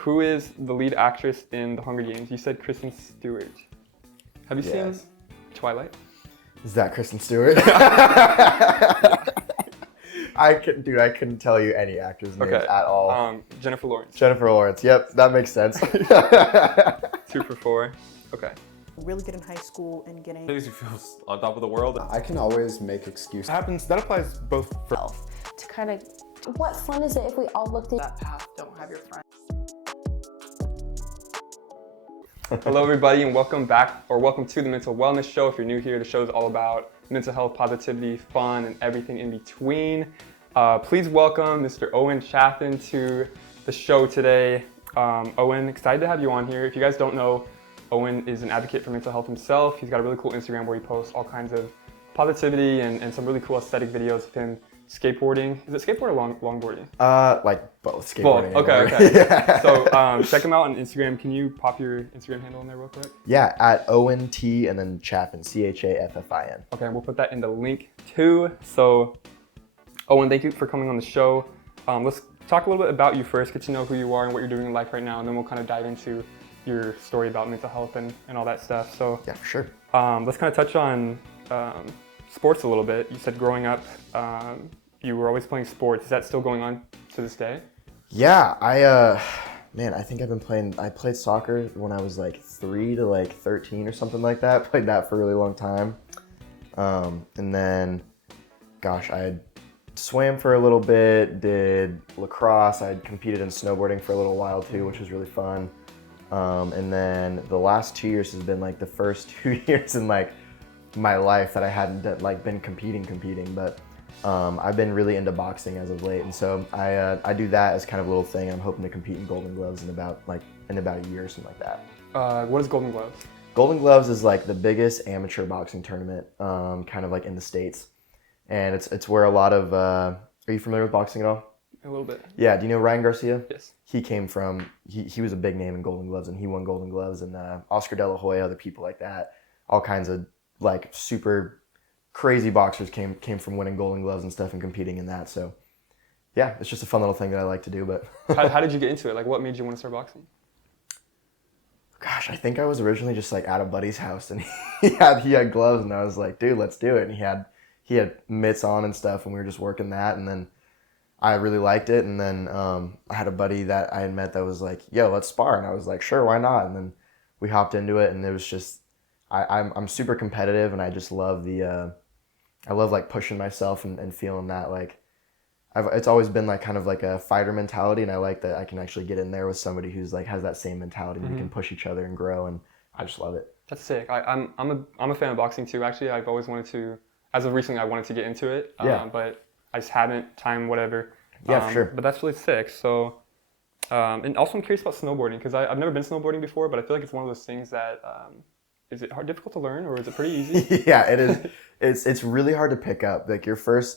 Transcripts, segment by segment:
who is the lead actress in The Hunger Games? You said Kristen Stewart. Have you seen Twilight? Is that Kristen Stewart? I couldn't tell you any actors' names at all. Jennifer Lawrence. Jennifer Lawrence. Yep, that makes sense. 2 for 4. Okay. Really good in high school and getting Makes you feel on top of the world. I can always make excuses. That applies both for to kind of, what fun is it if we all looked at that path, don't have your friends. Hello everybody and welcome back, or welcome to the Mental Wellness Show. If you're new here, the show is all about mental health, positivity, fun, and everything in between. Please welcome Mr. Owen Chaffin to the show today. Owen, excited to have you on here. If you guys don't know, Owen is an advocate for mental health himself. He's got a really cool Instagram where he posts all kinds of positivity and some really cool aesthetic videos of him skateboarding. Is it skateboard or longboarding? Like both. Skateboarding. Both. Okay. Yeah. So check him out on Instagram. Can you pop your Instagram handle in there real quick? Yeah, at Owen T and then Chaffin, Chaffin. Okay, we'll put that in the link too. So Owen, thank you for coming on the show. Let's talk a little bit about you first, get to know who you are and what you're doing in life right now, and then we'll kind of dive into your story about mental health and all that stuff. So yeah, for sure. Let's kind of touch on sports a little bit. You said growing up, you were always playing sports. Is that still going on to this day? Yeah, I think I played soccer when I was like 3 to like 13 or something like that. Played that for a really long time. And then, gosh, I swam for a little bit, did lacrosse. I competed in snowboarding for a little while too, which was really fun. And then the last 2 years has been like the first 2 years in like my life that I hadn't been competing, but I've been really into boxing as of late, and so I do that as kind of a little thing. I'm hoping to compete in Golden Gloves in about a year or something like that. What is Golden Gloves? Golden Gloves is like the biggest amateur boxing tournament, kind of like in the States, and it's where a lot of. Are you familiar with boxing at all? A little bit. Yeah. Do you know Ryan Garcia? Yes. He was a big name in Golden Gloves, and he won Golden Gloves, and Oscar De La Hoya, other people like that, all kinds of like super crazy boxers came from winning Golden Gloves and stuff and competing in that. So yeah, it's just a fun little thing that I like to do. But how did you get into it? Like, what made you want to start boxing? Gosh, I think I was originally just like at a buddy's house, and he had gloves, and I was like, dude, let's do it. And he had mitts on and stuff, and we were just working that, and then I really liked it. And then I had a buddy that I had met that was like, yo, let's spar, and I was like, sure, why not? And then we hopped into it, and it was just I'm super competitive, and I just love I love like pushing myself and feeling that like it's always been like kind of like a fighter mentality, and I like that I can actually get in there with somebody who's like has that same mentality, and we can push each other and grow, and I just love it. That's sick. I'm a fan of boxing too. Actually, I've always wanted to. As of recently, I wanted to get into it. But I just haven't time, whatever. Yeah, for sure. But that's really sick. So, and also I'm curious about snowboarding, because I've never been snowboarding before, but I feel like it's one of those things that is it difficult to learn, or is it pretty easy? Yeah, it is. It's really hard to pick up. Like your first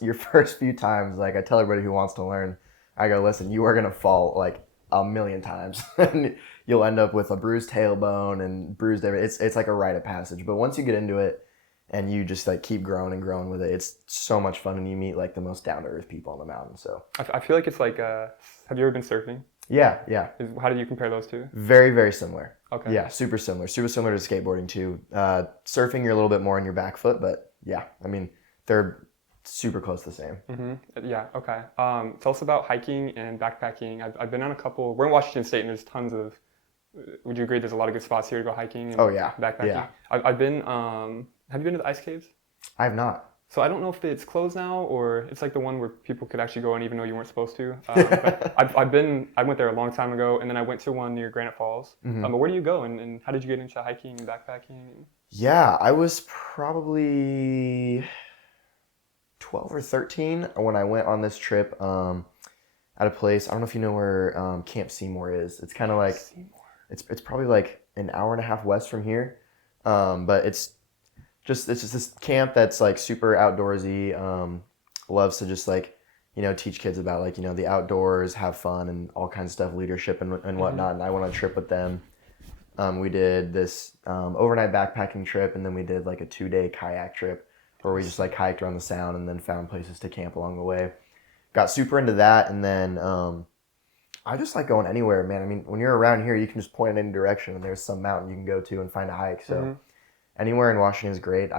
few times, like I tell everybody who wants to learn, I go, listen, you are gonna fall like a million times, and you'll end up with a bruised tailbone and bruised everything. It's like a rite of passage. But once you get into it, and you just like keep growing and growing with it, it's so much fun, and you meet like the most down to earth people on the mountain. So I feel like it's like, have you ever been surfing? Yeah. How do you compare those two? Very, very similar. Okay. Yeah, super similar to skateboarding too. Surfing, you're a little bit more on your back foot, but yeah, I mean, they're super close to the same. Mm-hmm. Yeah, okay. Tell us about hiking and backpacking. I've been on a couple. We're in Washington State, and there's tons of, would you agree there's a lot of good spots here to go hiking and backpacking? Yeah. I've been, have you been to the ice caves? I have not. So I don't know if it's closed now, or it's like the one where people could actually go in even though you weren't supposed to. But I went there a long time ago, and then I went to one near Granite Falls. But where do you go, and how did you get into hiking and backpacking? Yeah, I was probably 12 or 13 when I went on this trip at a place. I don't know if you know where Camp Seymour is. It's kind of like it's probably like an hour and a half west from here, but it's just this camp that's like super outdoorsy, loves to just like, teach kids about like, the outdoors, have fun and all kinds of stuff, leadership and whatnot. And I went on a trip with them. We did this overnight backpacking trip, and then we did like a 2-day kayak trip where we just like hiked around the sound and then found places to camp along the way. Got super into that, and then I just like going anywhere, man. I mean, when you're around here, you can just point in any direction and there's some mountain you can go to and find a hike. So anywhere in Washington is great.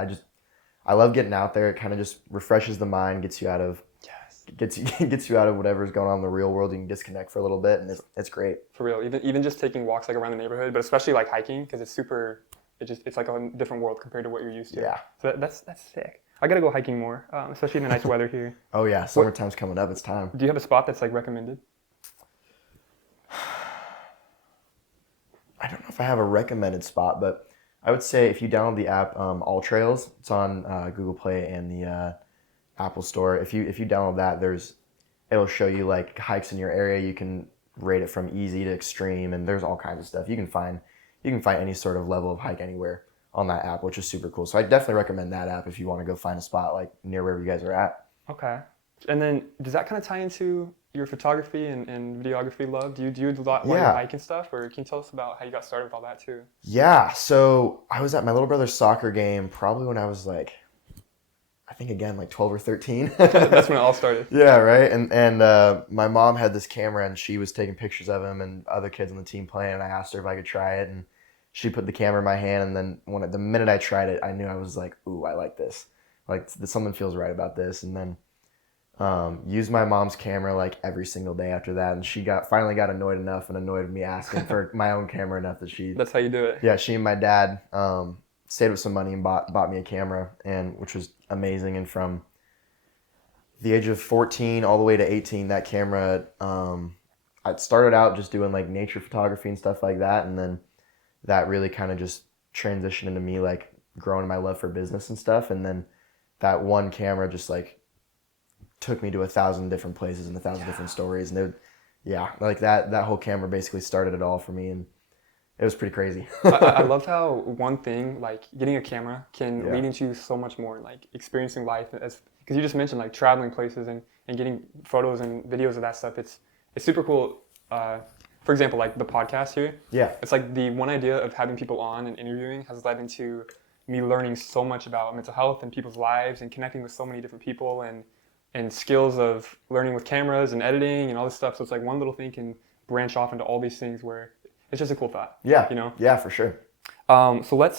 I love getting out there. It kind of just refreshes the mind, gets you out of gets you out of whatever's going on in the real world. You can disconnect for a little bit, and it's great. For real, even just taking walks like around the neighborhood, but especially like hiking because it's like a different world compared to what you're used to. Yeah. So that's sick. I gotta go hiking more, especially in the nice weather here. Oh yeah, summertime's coming up. It's time. Do you have a spot that's like recommended? I don't know if I have a recommended spot, but I would say if you download the app All Trails, it's on Google Play and the Apple Store. If you download that, it'll show you like hikes in your area. You can rate it from easy to extreme, and there's all kinds of stuff. You can find any sort of level of hike anywhere on that app, which is super cool. So I definitely recommend that app if you want to go find a spot like near wherever you guys are at. Okay. And then does that kind of tie into your photography and videography love? Do you do a lot while you hike and stuff? Or can you tell us about how you got started with all that too? Yeah, so I was at my little brother's soccer game probably when I was like, I think again, like 12 or 13. That's when it all started. Yeah, right. And my mom had this camera and she was taking pictures of him and other kids on the team playing, and I asked her if I could try it, and she put the camera in my hand, and then the minute I tried it, I knew I was like, ooh, I like this. Like, something feels right about this. And then used my mom's camera like every single day after that, and she finally got annoyed with me asking for my own camera enough that That's how you do it. Yeah, she and my dad saved up some money and bought me a camera, and which was amazing. And from the age of 14 all the way to 18, that camera, I started out just doing like nature photography and stuff like that, and then that really kind of just transitioned into me like growing my love for business and stuff. And then that one camera just like took me to 1,000 different places and 1,000 different stories, and like that whole camera basically started it all for me, and it was pretty crazy. I loved how one thing, like getting a camera, can lead into so much more, like experiencing life. Because you just mentioned like traveling places and getting photos and videos of that stuff. It's super cool. For example, like the podcast here. Yeah. It's like the one idea of having people on and interviewing has led into me learning so much about mental health and people's lives and connecting with so many different people and skills of learning with cameras and editing and all this stuff. So it's like one little thing can branch off into all these things where it's just a cool thought. Yeah. You know? Yeah, for sure. So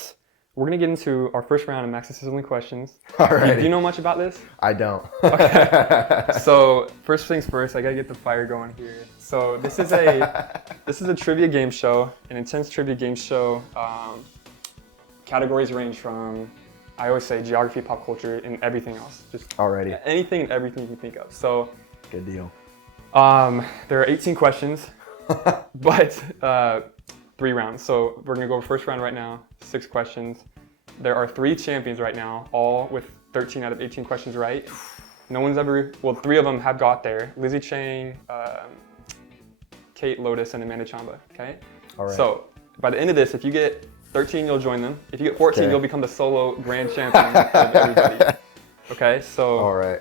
we're going to get into our first round of Max's Sizzling questions. All right. Do you know much about this? I don't. Okay. So first things first, I got to get the fire going here. So this is a trivia game show, an intense trivia game show. Categories range from, I always say, geography, pop culture, and everything else. Just anything and everything you can think of. So good deal. There are 18 questions, but 3 rounds. So we're gonna go first round right now, 6 questions. There are 3 champions right now, all with 13 out of 18 questions right. No one's ever, 3 of them have got there. Lizzie Chang, Kate Lotus, and Amanda Chamba, okay? All right. So by the end of this, if you get 13, you'll join them. If you get 14, you'll become the solo grand champion of everybody. Okay, so all right.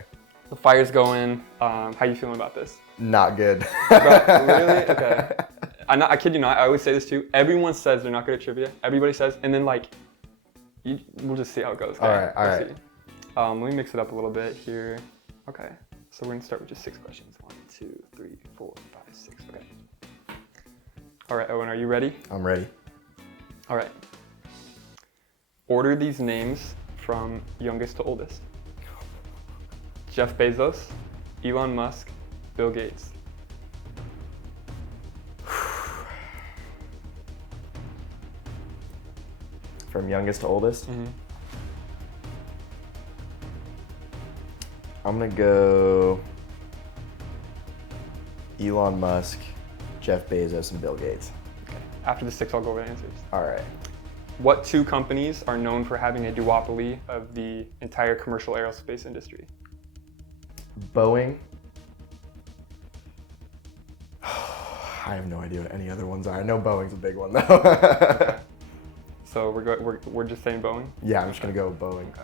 The fire's going. How you feeling about this? Not good. Really? Okay. I kid you not. I always say this too. Everyone says they're not good at trivia. Everybody says, and then like, we'll just see how it goes. Okay? All right. Let me mix it up a little bit here. Okay. So we're gonna start with just 6 questions. 1, 2, 3, 4, 5, 6. Okay. All right, Owen, are you ready? I'm ready. All right. Order these names from youngest to oldest. Jeff Bezos, Elon Musk, Bill Gates. From youngest to oldest? Mm-hmm. I'm gonna go Elon Musk, Jeff Bezos, and Bill Gates. Okay. After the 6, I'll go over the answers. All right. What 2 companies are known for having a duopoly of the entire commercial aerospace industry? Boeing. I have no idea what any other ones are. I know Boeing's a big one though. Okay. So we're just saying Boeing? Yeah, I'm just gonna go with Boeing. Okay.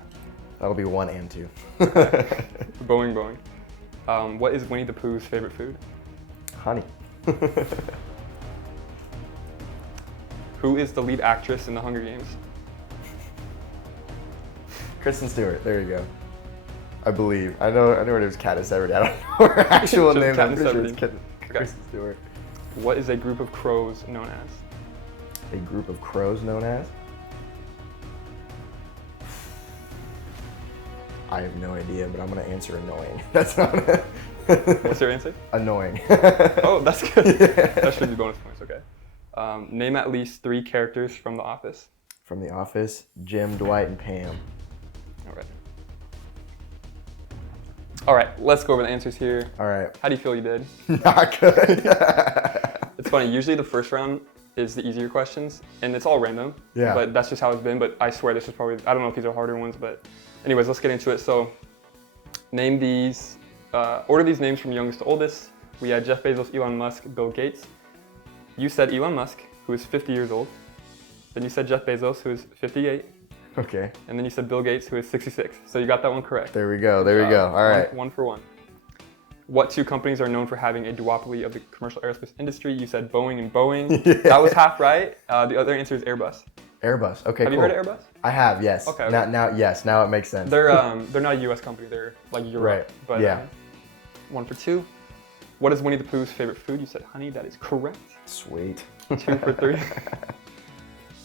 That'll be 1 and 2. Okay. Boeing. What is Winnie the Pooh's favorite food? Honey. Who is the lead actress in The Hunger Games? Kristen Stewart. There you go. I believe. I know her name's Katniss Everdeen. I don't know her actual name. I'm pretty sure it's Kristen Stewart. What is a group of crows known as? A group of crows known as? I have no idea, but I'm gonna answer annoying. That's not What's your answer? annoying. Oh, that's good. That should be bonus points, okay. Name at least 3 characters from The Office. From The Office, Jim, Dwight, and Pam. All right, let's go over the answers here. All right. How do you feel you did? Not good. It's funny, usually the first round is the easier questions, and it's all random. Yeah. But that's just how it's been, but I swear this is probably, I don't know if these are harder ones, but anyways, let's get into it. So, name these, order these names from youngest to oldest. We had Jeff Bezos, Elon Musk, Bill Gates. You said Elon Musk, who is 50 years old. Then you said Jeff Bezos, who is 58. Okay. And then you said Bill Gates, who is 66. So you got that one correct. There we go. There we go. All right. One for one. What 2 companies are known for having a duopoly of the commercial aerospace industry? You said Boeing and Boeing. Yeah. That was half right. The other answer is Airbus. Airbus. Okay. Have cool. you heard of Airbus? I have. Yes. Okay. Yes. Now it makes sense. They're not a U.S. company. They're like Europe. Right. But, yeah. 1 for 2. What is Winnie the Pooh's favorite food? You said honey. That is correct. Sweet. 2 for 3.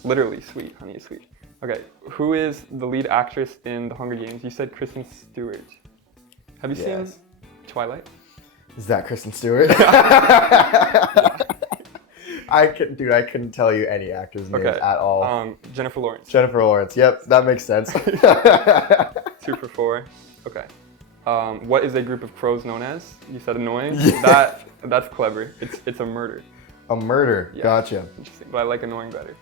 Literally sweet. Honey is sweet. Okay. Who is the lead actress in The Hunger Games? You said Kristen Stewart. Have you seen Yes. Twilight? Is that Kristen Stewart? I couldn't tell you any actors' names at all. Jennifer Lawrence. Jennifer Lawrence. Yep, that makes sense. 2 for 4. Okay. What is a group of crows known as? You said annoying. Yeah. That's clever. It's a murder. A murder. Yeah. Gotcha. Interesting, but I like annoying better.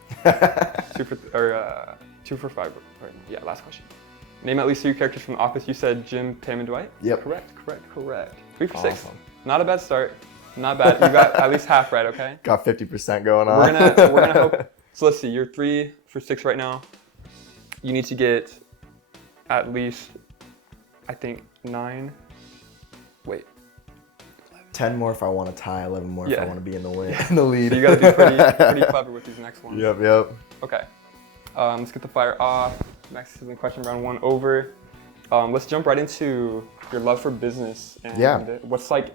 2 for 5. Yeah, last question. Name at least 3 characters from The Office. You said Jim, Pam, and Dwight. Yep. Correct. 3 for 6. Awesome. Not a bad start. Not bad. You got at least half right. Okay. Got 50% going on. We're gonna hope. So let's see. You're 3 for 6 right now. You need to get at least, I think, 9. Wait. 10 more if I want to tie, 11 more if I Yeah. want to be in the win, in the lead. So you got to be pretty clever with these next ones. Yep. Okay. Let's get the fire off. Next is in question round 1 over. Let's jump right into your love for business and what's like.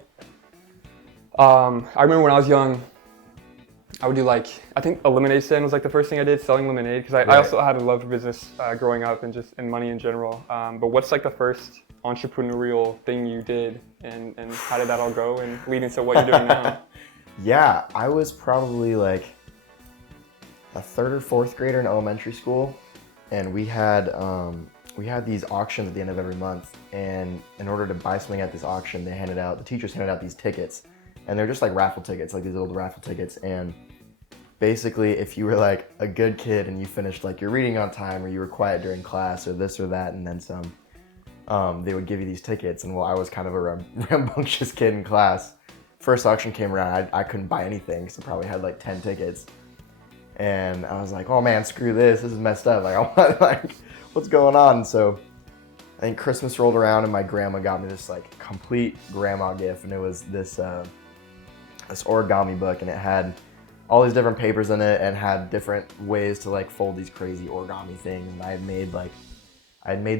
I remember when I was young, I would do I think a lemonade stand was like the first thing I did, selling lemonade, because I also had a love for business growing up and money in general. But what's like the first entrepreneurial thing you did, and how did that all go and lead into what you're doing now? Yeah, I was probably like a 3rd or 4th grader in elementary school, and we had these auctions at the end of every month, and in order to buy something at this auction, the teachers handed out these tickets, and they're just like raffle tickets, like these little raffle tickets, and basically if you were like a good kid and you finished like your reading on time, or you were quiet during class, or this or that, and then some, they would give you these tickets. And I was kind of a rambunctious kid in class. First auction came around, I couldn't buy anything, because I probably had like 10 tickets. And I was like, oh man, screw this is messed up. Like, I want, like, what's going on? And so I think Christmas rolled around, and my grandma got me this like complete grandma gift, and it was this origami book, and it had all these different papers in it and had different ways to like fold these crazy origami things. And I had made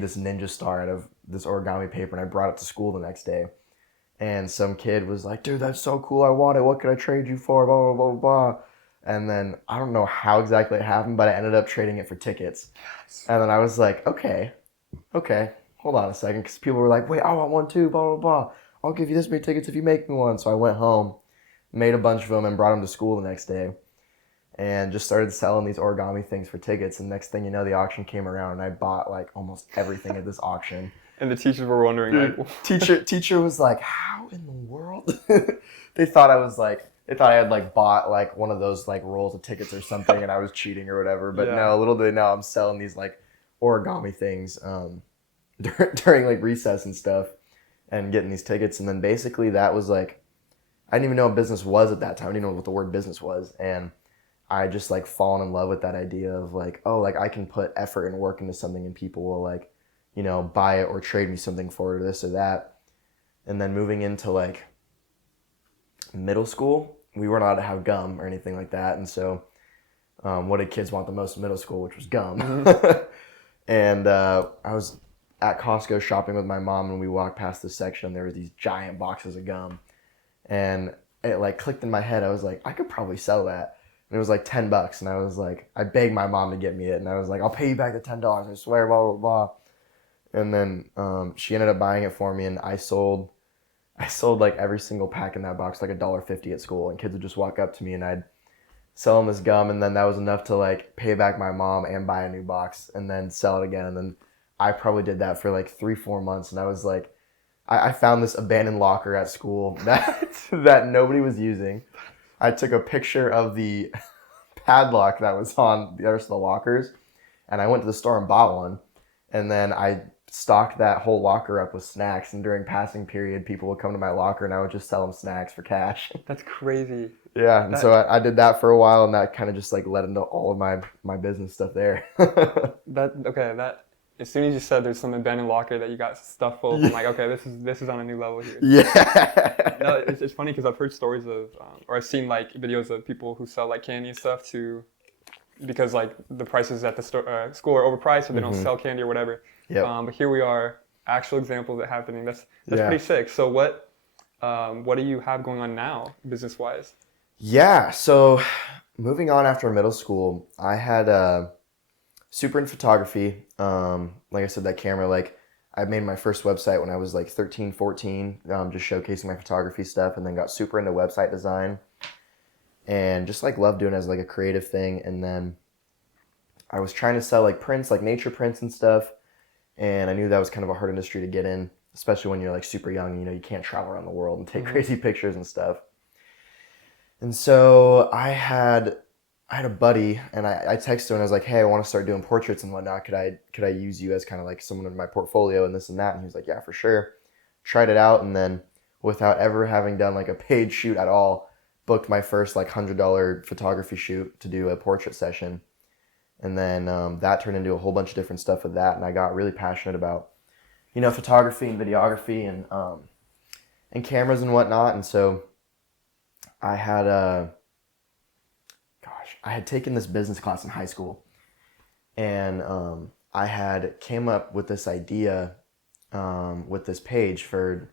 this ninja star out of this origami paper, and I brought it to school the next day. And some kid was like, dude, that's so cool, I want it, what could I trade you for, blah, blah, blah, blah. And then I don't know how exactly it happened, but I ended up trading it for tickets. Yes. And then I was like, okay, hold on a second, because people were like, wait, I want one too, blah, blah, blah. I'll give you this many tickets if you make me one. So I went home, made a bunch of them, and brought them to school the next day, and just started selling these origami things for tickets. And next thing you know, the auction came around, and I bought like almost everything at this auction. And the teachers were wondering, teacher was like, how in the world? They thought I had like bought like one of those like rolls of tickets or something, and I was cheating or whatever. But no, little did they know I'm selling these like origami things during like recess and stuff, and getting these tickets. And then basically that was like, I didn't even know what business was at that time. I didn't even know what the word business was. And I just like fallen in love with that idea of like, oh, like I can put effort and work into something, and people will like, you know, buy it or trade me something for it, or this or that. And then moving into like middle school, we weren't allowed to have gum or anything like that. And so what did kids want the most in middle school, which was gum. Mm-hmm. And I was at Costco shopping with my mom, and we walked past this section, and there were these giant boxes of gum. And it like clicked in my head. I was like, I could probably sell that. And it was like $10. And I was like, I begged my mom to get me it. And I was like, I'll pay you back the $10. I swear, blah, blah, blah. And then she ended up buying it for me. And I sold like every single pack in that box, like $1.50 at school. And kids would just walk up to me and I'd sell them this gum. And then that was enough to like pay back my mom and buy a new box and then sell it again. And then I probably did that for like 3-4 months. And I was like, I found this abandoned locker at school that nobody was using. I took a picture of the padlock that was on the rest of the lockers, and I went to the store and bought one. And then I stocked that whole locker up with snacks. And during passing period, people would come to my locker, and I would just sell them snacks for cash. That's crazy. Yeah, and so I did that for a while, and that kind of just like led into all of my business stuff there. That as soon as you said there's some abandoned locker that you got stuff full of, I'm like, okay, this is on a new level here. Yeah. No, it's funny because I've heard stories of, or I've seen like videos of people who sell like candy and stuff because like the prices at the school are overpriced, or they don't sell candy or whatever. Yep. But here we are, actual examples of it happening. That's pretty sick. So what do you have going on now, business wise? Yeah. So moving on after middle school, I had super in photography. Like I said, that camera, like I made my first website when I was like 13, 14, just showcasing my photography stuff, and then got super into website design and just like loved doing it as like a creative thing. And then I was trying to sell like prints, like nature prints and stuff. And I knew that was kind of a hard industry to get in, especially when you're like super young, you know, you can't travel around the world and take crazy pictures and stuff. And so I had a buddy, and I texted him and I was like, hey, I want to start doing portraits and whatnot. Could I use you as kind of like someone in my portfolio and this and that? And he was like, yeah, for sure. Tried it out, and then without ever having done like a paid shoot at all, booked my first like $100 photography shoot to do a portrait session. And then that turned into a whole bunch of different stuff with that. And I got really passionate about, you know, photography and videography and cameras and whatnot. And so I had I had taken this business class in high school, and I had came up with this idea with this page for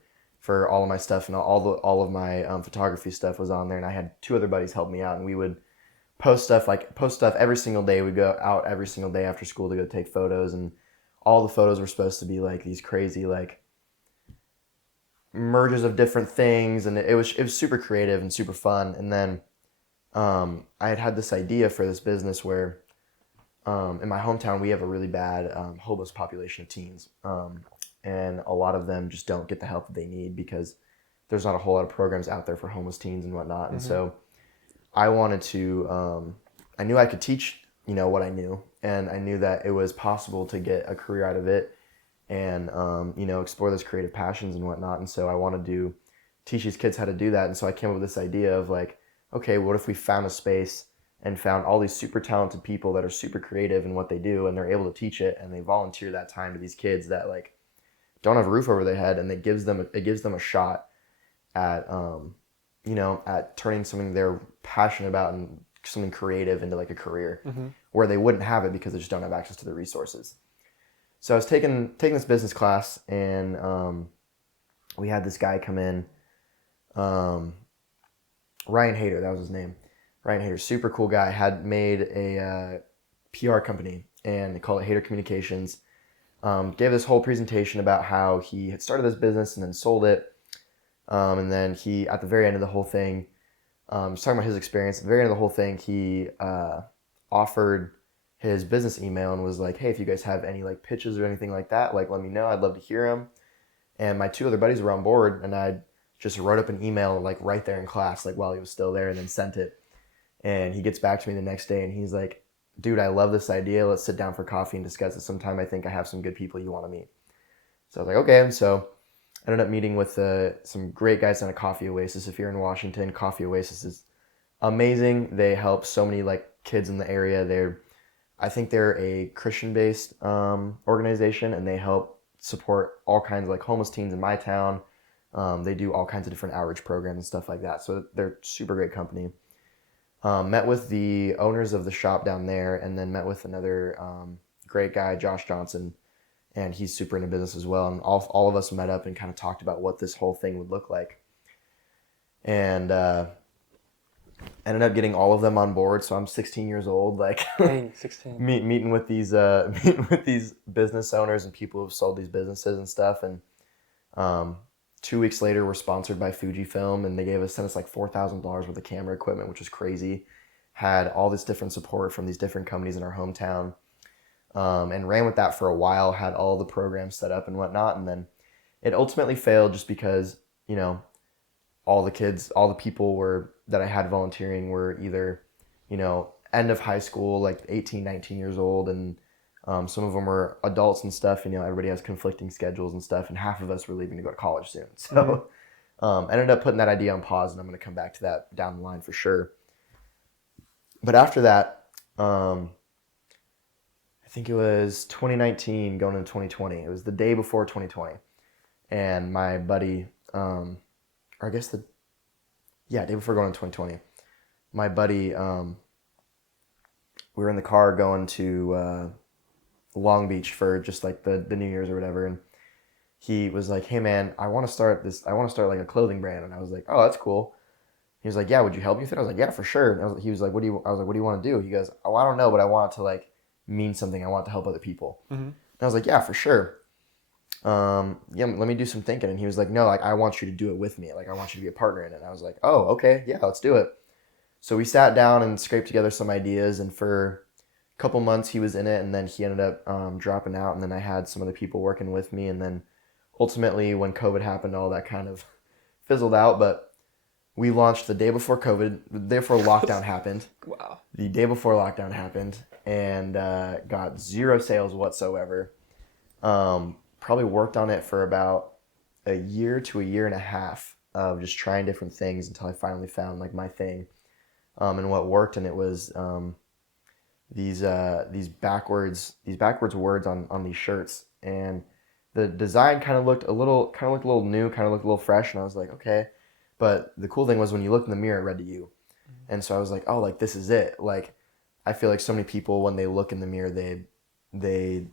all of my stuff, and all of my photography stuff was on there. And I had 2 other buddies help me out, and we would post stuff every single day. We'd go out every single day after school to go take photos, and all the photos were supposed to be like these crazy like mergers of different things, and it was super creative and super fun. And then I had this idea for this business where in my hometown we have a really bad homeless population of teens, and a lot of them just don't get the help that they need because there's not a whole lot of programs out there for homeless teens and whatnot. And so I wanted to I knew I could teach, you know, what I knew, and I knew that it was possible to get a career out of it and you know, explore those creative passions and whatnot. And so I wanted to teach these kids how to do that. And so I came up with this idea of like, okay, what if we found a space and found all these super talented people that are super creative in what they do, and they're able to teach it, and they volunteer that time to these kids that like don't have a roof over their head, and it gives them a shot at you know, at turning something they're passionate about and something creative into like a career where they wouldn't have it because they just don't have access to the resources. So I was taking this business class, and we had this guy come in, Ryan Hayter, that was his name. Ryan Hayter, super cool guy, had made a PR company, and they call it Hayter Communications. Gave this whole presentation about how he had started this business and then sold it. And then he, at the very end of the whole thing, was talking about his experience. At the very end of the whole thing, he offered his business email and was like, hey, if you guys have any like pitches or anything like that, like let me know. I'd love to hear them. And my 2 other buddies were on board, and I just wrote up an email like right there in class, like while he was still there, and then sent it. And he gets back to me the next day, and he's like, dude, I love this idea. Let's sit down for coffee and discuss it sometime. I think I have some good people you want to meet. So I was like, okay. And so I ended up meeting with some great guys down at Coffee Oasis. If you're in Washington, Coffee Oasis is amazing. They help so many like kids in the area. I think they're a Christian-based organization, and they help support all kinds of like homeless teens in my town. They do all kinds of different outreach programs and stuff like that. So they're super great company. Met with the owners of the shop down there, and then met with another great guy, Josh Johnson, and he's super into business as well. And all of us met up and kind of talked about what this whole thing would look like. and ended up getting all of them on board. So I'm 16 years old, like Dang, 16. meeting with these meeting with these business owners and people who've sold these businesses and stuff. And 2 weeks later, we're sponsored by Fujifilm, and they sent us like $4,000 worth of camera equipment, which was crazy. Had all this different support from these different companies in our hometown, and ran with that for a while. Had all the programs set up and whatnot, and then it ultimately failed just because, you know, all the people that I had volunteering were either, you know, end of high school, like 18, 19 years old, and some of them were adults and stuff. You know, everybody has conflicting schedules and stuff, and half of us were leaving to go to college soon. So ended up putting that idea on pause, and I'm going to come back to that down the line for sure. But after that, I think it was 2019 going into 2020. It was the day before 2020. And my buddy, day before going to 2020, my buddy, we were in the car going to Long Beach for just like the New Year's or whatever, and he was like, "Hey man, I want to start like a clothing brand." And I was like, "Oh, that's cool." He was like, "Yeah, would you help me with it?" I was like, "Yeah, for sure." And he was like, I was like, "What do you want to do?" He goes, "Oh, I don't know, but I want it to like mean something. I want it to help other people." Mm-hmm. And I was like, "Yeah, for sure. Let me do some thinking." And he was like, "No, like I want you to do it with me. Like I want you to be a partner in it." And I was like, "Oh, okay, yeah, let's do it." So we sat down and scraped together some ideas, and for a couple months he was in it, and then he ended up dropping out, and then I had some other people working with me, and then ultimately when COVID happened, all that kind of fizzled out. But we launched the day before COVID, the day before lockdown happened. Wow. The day before lockdown happened, and got zero sales whatsoever. Probably worked on it for about a year to a year and a half of just trying different things until I finally found like my thing, and what worked. And it was these backwards words on these shirts, and the design kind of looked a little new, kind of looked a little fresh, and I was like, okay. But the cool thing was when you looked in the mirror, it read to you. And so I was like, oh, like this is it. Like I feel like so many people when they look in the mirror, they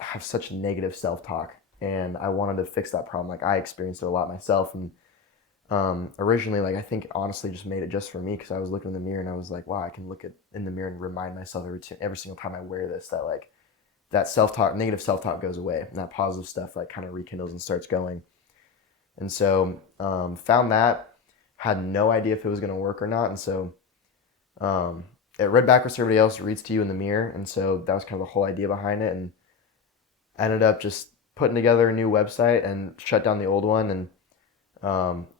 have such negative self-talk, and I wanted to fix that problem. Like I experienced it a lot myself, and originally, like I think honestly just made it just for me because I was looking in the mirror and I was like, wow, I can look in the mirror and remind myself every single time I wear this that like that self-talk, negative self-talk goes away, and that positive stuff like kind of rekindles and starts going. And so found that, had no idea if it was going to work or not, and so it read backwards to everybody else, it reads to you in the mirror, and so that was kind of the whole idea behind it. And ended up just putting together a new website and shut down the old one, and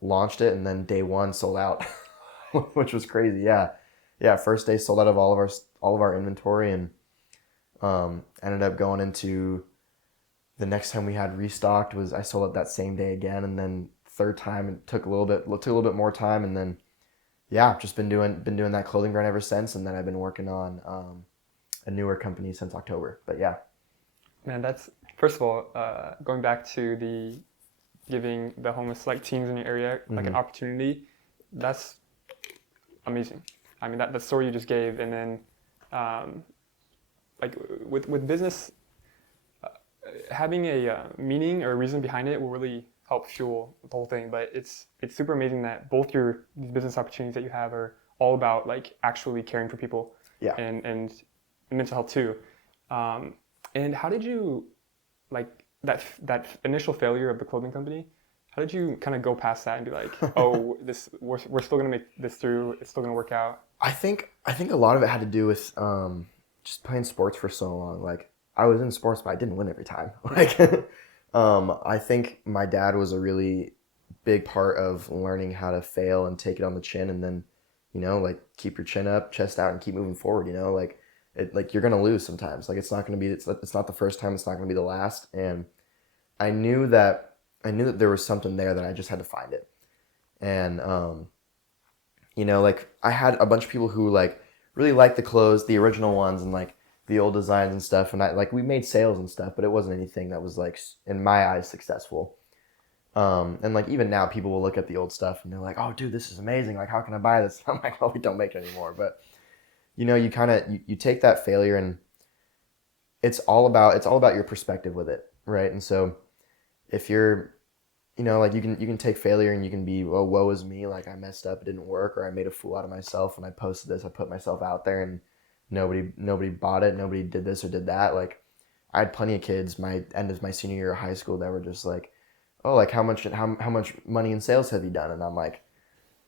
launched it, and then day one sold out, which was crazy. Yeah. First day sold out of all of our inventory, and ended up going into the next time we had restocked was I sold it that same day again, and then third time it took a little bit more time, and then just been doing that clothing brand ever since, and then I've been working on a newer company since October. But yeah. Man, that's, first of all, going back to the giving the homeless like teens in your area like an opportunity, that's amazing. I mean, that the story you just gave, and then like with business, having a meaning or a reason behind it will really help fuel the whole thing. But it's super amazing that both these business opportunities that you have are all about like actually caring for people, and mental health too. And how did you, like that initial failure of the clothing company, how did you kind of go past that and be like, oh, we're still gonna make this through, it's still gonna work out? I think a lot of it had to do with just playing sports for so long. Like I was in sports, but I didn't win every time. Like I think my dad was a really big part of learning how to fail and take it on the chin, and then, you know, like keep your chin up, chest out, and keep moving forward. You know, like you're gonna lose sometimes. Like it's not the first time. It's not gonna be the last. And I knew that there was something there that I just had to find it. And you know, like I had a bunch of people who like really liked the clothes, the original ones, and like the old designs and stuff. And we made sales and stuff, but it wasn't anything that was like in my eyes successful. And like even now, people will look at the old stuff and they're like, "Oh, dude, this is amazing! Like, how can I buy this?" I'm like, "Well, we don't make it anymore." But you know, you take that failure, and it's all about your perspective with it, right? And so if you're you know, like you can take failure and you can be, oh, woe is me, like I messed up, it didn't work, or I made a fool out of myself when I posted this, I put myself out there and nobody bought it, nobody did this or did that. Like I had plenty of kids my end of my senior year of high school that were just like, oh, like how much money in sales have you done? And I'm like,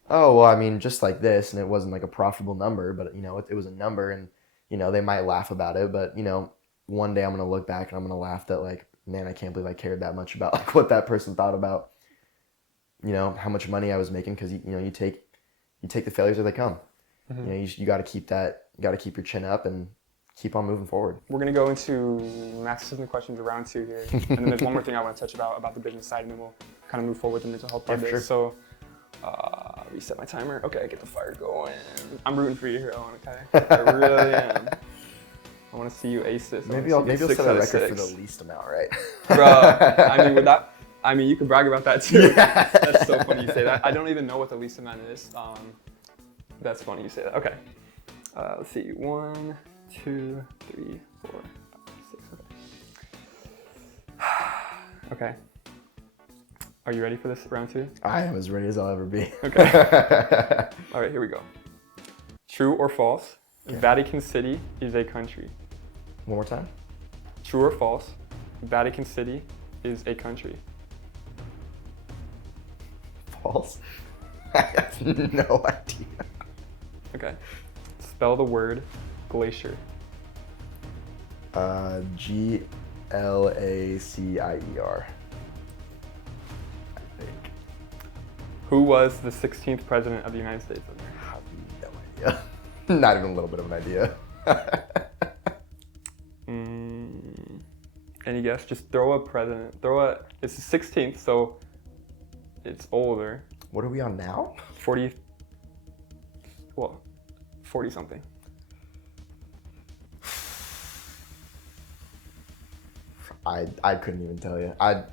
oh, well, I mean, just like this, and it wasn't like a profitable number, but you know, it was a number, and you know, they might laugh about it, but you know, one day I'm gonna look back and I'm gonna laugh that like, man, I can't believe I cared that much about like what that person thought about, you know, how much money I was making, because you know, you take the failures as they come. You know, you got to keep your chin up and keep on moving forward. We're going to go into Max Sizzling questions around 2 here. And then there's one more thing I want to touch about the business side, and then we'll kind of move forward with the mental health part of sure. this. So, reset my timer. Okay, get the fire going. I'm rooting for you here, Owen, okay? I really am. I want to see you ace this. Maybe I'll set a record for the least amount, right? Bro, I mean, you could brag about that too. Yeah. That's so funny you say that. I don't even know what the least amount is. That's funny you say that. Okay. Let's see. 1, 2, 3, 4, 5, 6. Okay. Okay. Are you ready for this round 2? I am as ready as I'll ever be. Okay. All right, here we go. True or false? Okay. Vatican City is a country. One more time. True or false? Vatican City is a country. False. I have no idea. Okay. Spell the word glacier. Glacier. I think. Who was the 16th president of the United States? I have no idea. Not even a little bit of an idea. Any guess? Just throw a president. It's the 16th, so it's older. What are we on now? 40 something. I couldn't even tell you. I'm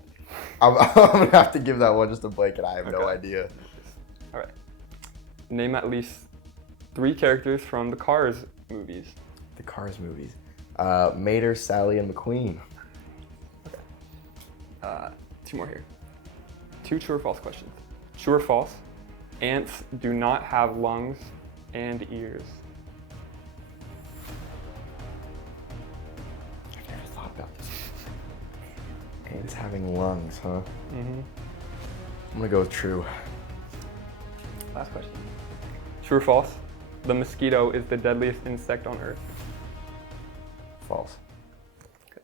gonna have to give that one just a blanket. I have no idea. All right. Name at least 3 characters from the Cars movies. The Cars movies. Mater, Sally, and McQueen. Okay. 2 more here. 2 true or false questions. True or false? Ants do not have lungs and ears. I've never thought about this. Ants having lungs, huh? Mm-hmm. I'm gonna go with true. Last question. True or false? The mosquito is the deadliest insect on Earth. False. Okay.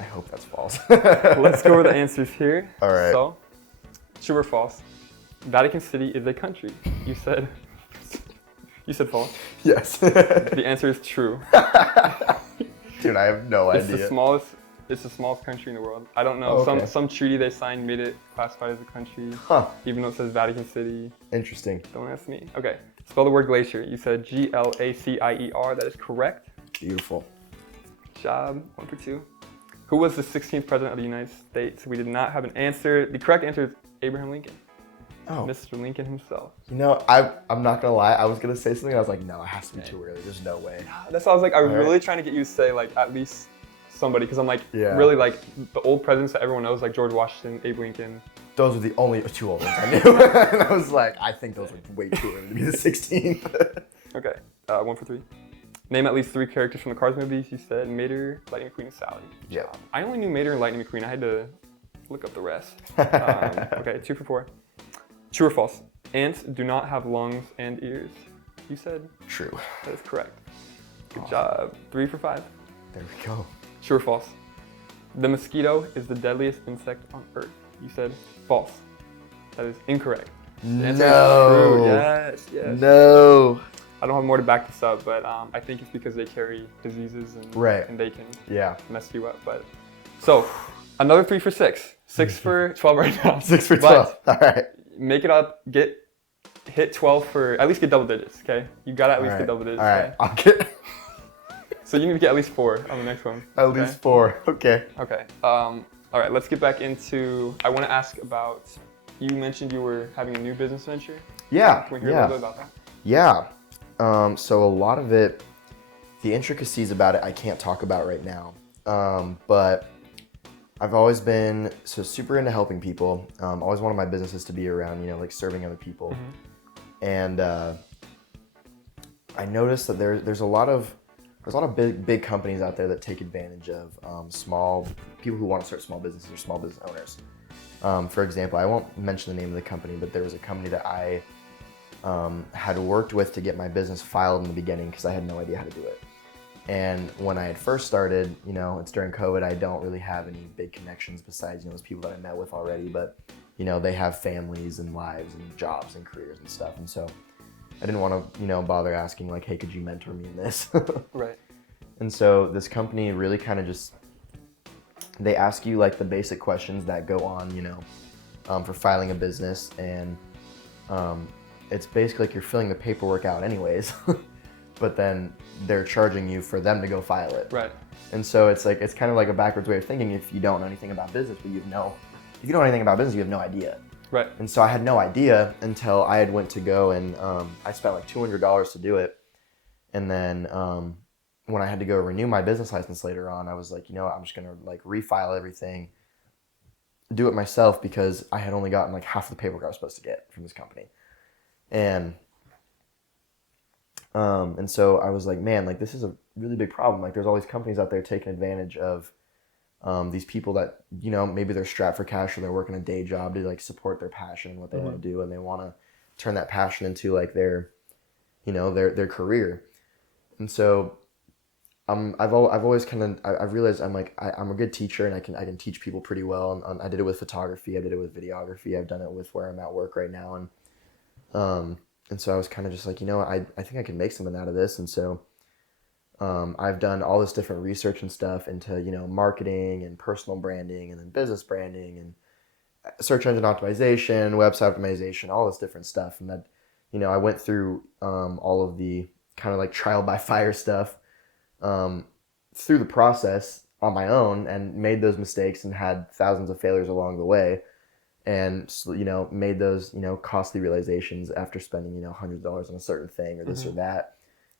I hope that's false. Let's go over the answers here. All right. So, true or false? Vatican City is a country. You said false. Yes. The answer is true. Dude, I have no idea. It's the smallest country in the world. I don't know. Okay. Some treaty they signed made it classified as a country. Huh. Even though it says Vatican City. Interesting. Don't ask me. Okay. Spell the word glacier. You said Glacier. That is correct. Beautiful. Good job. 1 for 2. Who was the 16th president of the United States? We did not have an answer. The correct answer is Abraham Lincoln. Oh. Mr. Lincoln himself. You know, I'm not gonna lie. I was gonna say something. I was like, no, it has to be too early. There's no way. That's why I was like, I was really trying to get you to say like at least somebody, because I'm like, Yeah. really like the old presidents that everyone knows, like George Washington, Abe Lincoln. Those were the only 2 old ones I knew. And I was like, I think those were way too early to be the 16th. Okay, 1 for 3. Name at least 3 characters from the Cars movies. You said Mater, Lightning McQueen, and Sally. Yeah. I only knew Mater and Lightning McQueen. I had to look up the rest. Okay, 2 for 4. True or false? Ants do not have lungs and ears. You said True. that is correct. Good job. 3 for 5. There we go. True or false? The mosquito is the deadliest insect on Earth. You said false. That is incorrect. The answer is true. Yes. No. I don't have more to back this up, but I think it's because they carry diseases and they can mess you up. But so another 3 for 6. 6 for 12 right now. 6 for 12. All right. Make it up. Hit 12 for at least get double digits. Okay, you gotta at least get double digits. All right. Okay? I'll get. So you need to get at least 4 on the next one. At least 4. Okay. Okay. All right. Let's get back into. I want to ask about. You mentioned you were having a new business venture. Yeah. Can we hear a little bit about that? Yeah. So a lot of it, the intricacies about it, I can't talk about right now. But I've always been super into helping people. Always wanted my businesses to be around, like serving other people. And I noticed that there's a lot of big companies out there that take advantage of small people who want to start small businesses or small business owners. For example, I won't mention the name of the company, but there was a company that I had worked with to get my business filed in the beginning because I had no idea how to do it. And when I had first started, it's during COVID, I don't really have any big connections besides, those people that I met with already, but, they have families and lives and jobs and careers and stuff. And so I didn't want to, bother asking like, hey, could you mentor me in this? Right. And so this company really kind of just, they ask you like the basic questions that go on, for filing a business. And it's basically like you're filling the paperwork out anyways. But then they're charging you for them to go file it. Right. And so it's kind of like a backwards way of thinking if you don't know anything about business, but if you don't know anything about business, you have no idea. Right. And so I had no idea until I had went to go and I spent like $200 to do it. And then when I had to go renew my business license later on, I was like, I'm just gonna like refile everything, do it myself because I had only gotten like half the paperwork I was supposed to get from this company. And so I was like, man, like this is a really big problem. Like there's all these companies out there taking advantage of these people that, maybe they're strapped for cash or they're working a day job to like support their passion and what they want to do. And they want to turn that passion into like their career. And so I've always I've realized I'm a good teacher and I can teach people pretty well. And I did it with photography. I did it with videography. I've done it with where I'm at work right now. And so I was kind of just like, I think I can make something out of this. And so I've done all this different research and stuff into, marketing and personal branding and then business branding and search engine optimization, website optimization, all this different stuff. And that, I went through all of the kind of like trial by fire stuff through the process on my own and made those mistakes and had thousands of failures along the way. And, made those, costly realizations after spending, hundreds of dollars on a certain thing or this or that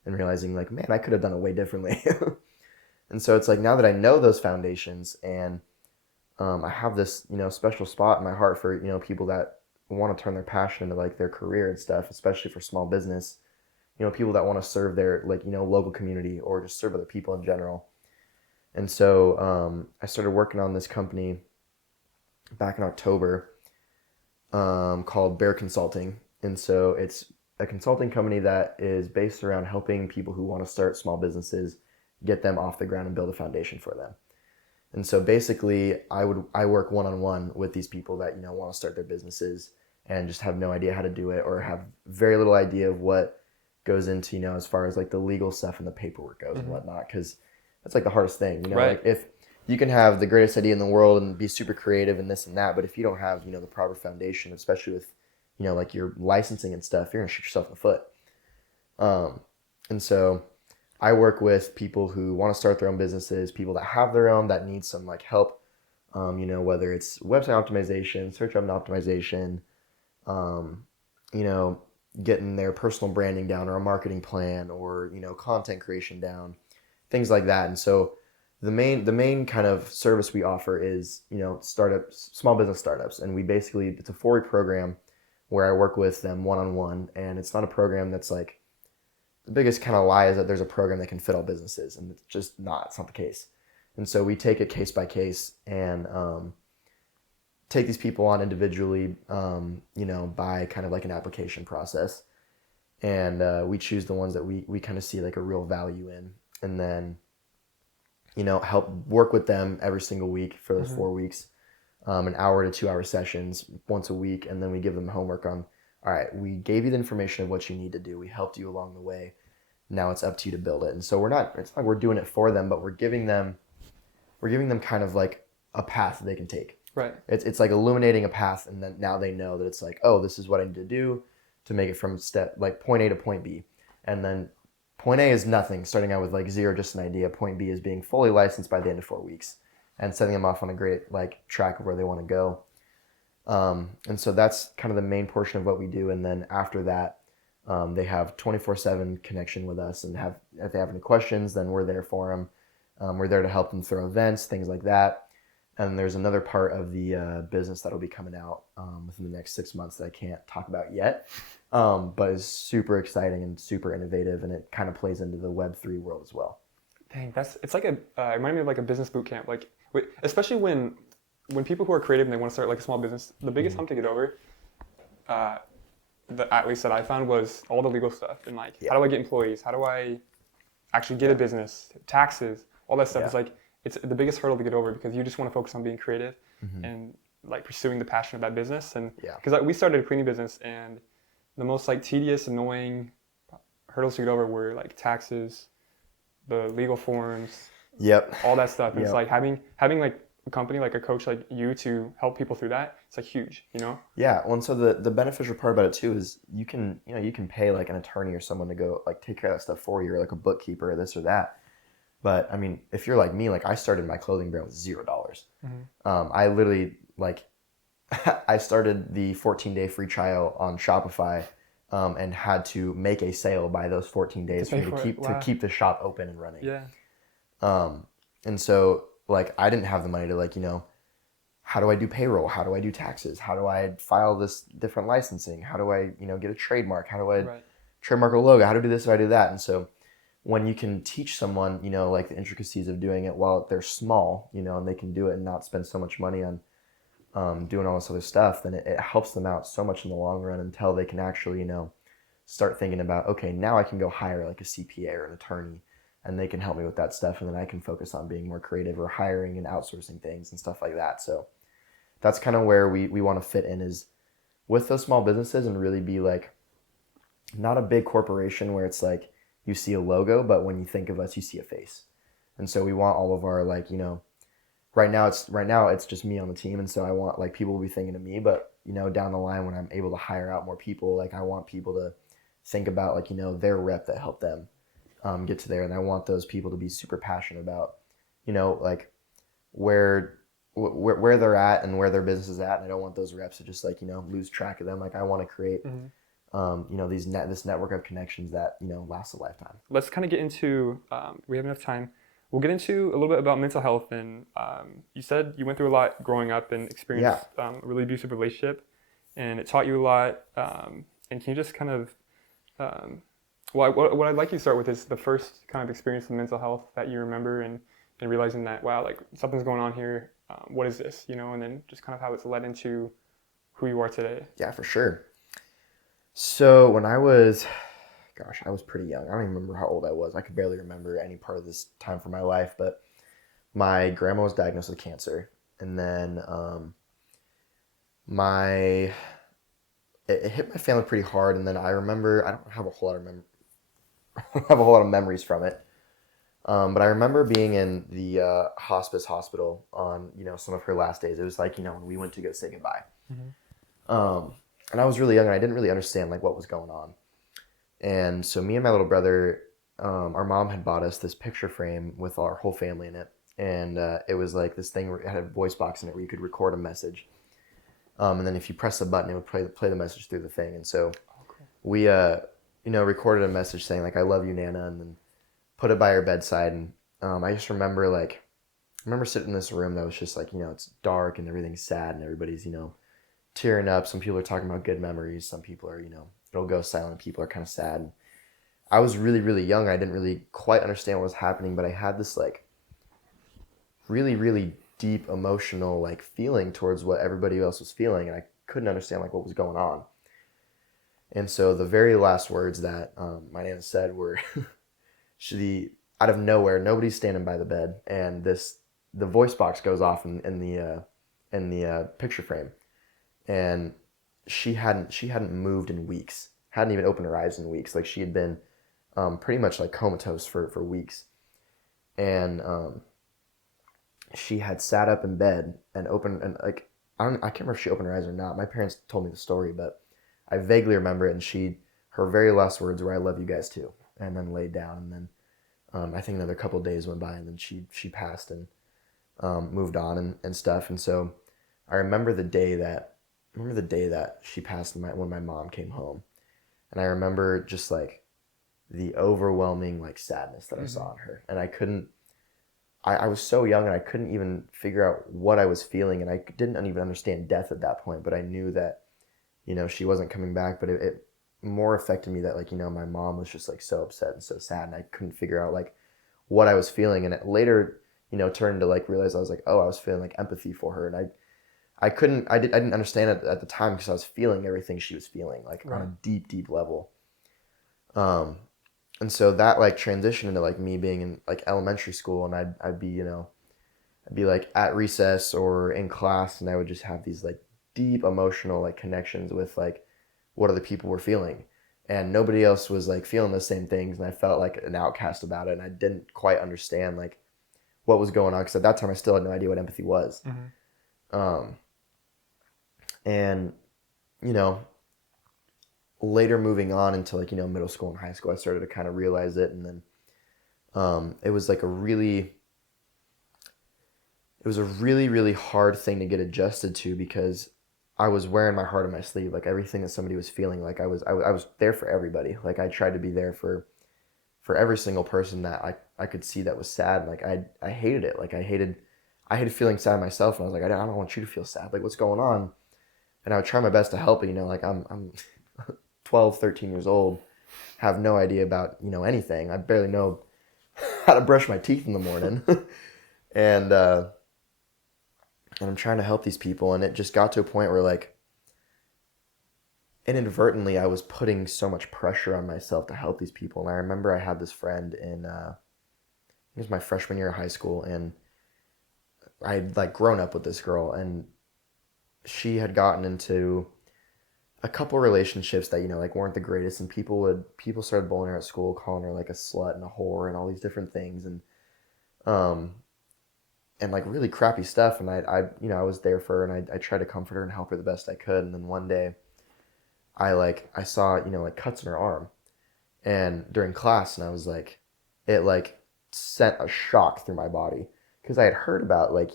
and realizing like, man, I could have done it way differently. And so it's like, now that I know those foundations and I have this, special spot in my heart for, people that want to turn their passion into like their career and stuff, especially for small business, people that want to serve their like, local community or just serve other people in general. And so I started working on this company back in October called Bear Consulting. And so it's a consulting company that is based around helping people who want to start small businesses, get them off the ground and build a foundation for them. And so basically I work one-on-one with these people that, want to start their businesses and just have no idea how to do it or have very little idea of what goes into, as far as like the legal stuff and the paperwork goes and whatnot. Cause that's like the hardest thing, Right. Like if you can have the greatest idea in the world and be super creative and this and that, but if you don't have, the proper foundation, especially with, like your licensing and stuff, you're gonna shoot yourself in the foot. And so I work with people who want to start their own businesses, people that have their own, that need some like help, whether it's website optimization, search engine optimization, getting their personal branding down or a marketing plan or, content creation down, things like that. And so the main kind of service we offer is, startups, small business startups. And it's a 4-week program where I work with them one-on-one. And it's not a program that's like, the biggest kind of lie is that there's a program that can fit all businesses. And it's just not, it's not the case. And so we take it case by case and take these people on individually, by kind of like an application process. And we choose the ones that we kind of see like a real value in. And then help work with them every single week for those 4 weeks, an hour to 2 hour sessions once a week. And then we give them homework on, all right, we gave you the information of what you need to do. We helped you along the way. Now it's up to you to build it. And so it's not like we're doing it for them, but we're giving them kind of like a path that they can take. Right. It's like illuminating a path. And then now they know that it's like, oh, this is what I need to do to make it from point A to point B. And then point A is nothing, starting out with like 0, just an idea. Point B is being fully licensed by the end of 4 weeks and setting them off on a great like track of where they want to go. And so that's kind of the main portion of what we do. And then after that, they have 24/7 connection with us and if they have any questions, then we're there for them. We're there to help them through events, things like that. And there's another part of the business that'll be coming out within the next 6 months that I can't talk about yet, but is super exciting and super innovative, and it kind of plays into the Web3 world as well. Dang, it's like it reminded me of like a business boot camp. Like, especially when people who are creative and they want to start like a small business, the biggest hump to get over, at least that I found, was all the legal stuff and like, how do I get employees? How do I actually get a business? Taxes, all that stuff is like, it's the biggest hurdle to get over, because you just want to focus on being creative and like pursuing the passion of that business. And because we started a cleaning business, and the most like tedious, annoying hurdles to get over were like taxes, the legal forms, all that stuff. And it's like having like a company, like a coach like you, to help people through that. It's like huge, you know? Yeah. Well, and so the beneficial part about it too is you can pay like an attorney or someone to go like take care of that stuff for you, or like a bookkeeper or this or that. But I mean, if you're like me, like I started my clothing brand with $0. I literally like I started the 14-day free trial on Shopify, and had to make a sale by those 14 days to keep the shop open and running. Yeah. And so like I didn't have the money to like, how do I do payroll? How do I do taxes? How do I file this different licensing? How do I, get a trademark? How do I trademark a logo? How to do this? How do I do that? And so when you can teach someone, like the intricacies of doing it while they're small, and they can do it and not spend so much money on doing all this other stuff, then it helps them out so much in the long run, until they can actually, start thinking about, okay, now I can go hire like a CPA or an attorney, and they can help me with that stuff, and then I can focus on being more creative or hiring and outsourcing things and stuff like that. So that's kind of where we want to fit in, is with those small businesses, and really be like not a big corporation where it's like you see a logo, but when you think of us, you see a face. And so we want all of our like, right now it's just me on the team, and so I want like people to be thinking of me, but down the line when I'm able to hire out more people, like I want people to think about like their rep that helped them get to there, and I want those people to be super passionate about like where they're at and where their business is at, and I don't want those reps to just like lose track of them. Like I want to create this network of connections that lasts a lifetime. Let's kind of get into we have enough time. We'll get into a little bit about mental health, and you said you went through a lot growing up and experienced a really abusive relationship, and it taught you a lot. And can you just kind of, what I'd like you to start with is the first kind of experience of mental health that you remember, and realizing that, wow, like something's going on here. What is this, and then just kind of how it's led into who you are today. Yeah, for sure. So when I was pretty young. I don't even remember how old I was. I could barely remember any part of this time for my life, but my grandma was diagnosed with cancer. And then it hit my family pretty hard. And then I remember, I don't have a whole lot of memories from it. But I remember being in the hospice hospital on, some of her last days. It was like, when we went to go say goodbye. And I was really young, and I didn't really understand like what was going on. And so me and my little brother, our mom had bought us this picture frame with our whole family in it. And it was like this thing where it had a voice box in it where you could record a message. And then if you press the button, it would play the message through the thing. And so we, recorded a message saying like, I love you, Nana, and then put it by her bedside. And I just remember sitting in this room that was just like, it's dark and everything's sad and everybody's, tearing up. Some people are talking about good memories. Some people are, it'll go silent. People are kind of sad. I was really, really young. I didn't really quite understand what was happening, but I had this like really, really deep emotional like feeling towards what everybody else was feeling, and I couldn't understand like what was going on. And so the very last words that my Nana said were, out of nowhere, nobody's standing by the bed, and the voice box goes off in the picture frame, and she hadn't moved in weeks, hadn't even opened her eyes in weeks. Like she had been pretty much like comatose for weeks. And she had sat up in bed and opened, and like, I can't remember if she opened her eyes or not. My parents told me the story, but I vaguely remember it. And her very last words were, I love you guys too. And then laid down. And then I think another couple of days went by, and then she passed and moved on and stuff. And so I remember the day that she passed when my mom came home. And I remember just like the overwhelming like sadness that I saw in her. And I couldn't I was so young and I couldn't even figure out what I was feeling, and I didn't even understand death at that point, but I knew that, she wasn't coming back, but it more affected me that, like, my mom was just, like, so upset and so sad, and I couldn't figure out, like, what I was feeling, and it later, turned to, like, realize I was like, oh, I was feeling, like, empathy for her, and I didn't understand it at the time because I was feeling everything she was feeling, like, on a deep, deep level. And so that, like, transitioned into, like, me being in, like, elementary school, and I'd be like at recess or in class, and I would just have these, like, deep emotional, like, connections with, like, what other people were feeling, and nobody else was, like, feeling the same things, and I felt like an outcast about it, and I didn't quite understand, like, what was going on, because at that time I still had no idea what empathy was. And later moving on into, like, middle school and high school, I started to kind of realize it, and then it was like it was a really, really hard thing to get adjusted to, because I was wearing my heart on my sleeve, like, everything that somebody was feeling, like, I was there for everybody, like, I tried to be there for every single person that I could see that was sad, like, I hated it, like, I hated feeling sad myself, and I was like, I don't want you to feel sad, like, what's going on? And I would try my best to help it, like, I'm 12, 13 years old, have no idea about, anything. I barely know how to brush my teeth in the morning. and I'm trying to help these people, and it just got to a point where, like, inadvertently I was putting so much pressure on myself to help these people. And I remember I had this friend in, it was my freshman year of high school, and I'd, like, grown up with this girl, and she had gotten into a couple relationships that, like, weren't the greatest, and people started bullying her at school, calling her, like, a slut and a whore and all these different things, and like, really crappy stuff. And I was there for her, and I tried to comfort her and help her the best I could. And then one day I saw, like, cuts in her arm, and during class, and I was like, it, like, sent a shock through my body, because I had heard about, like,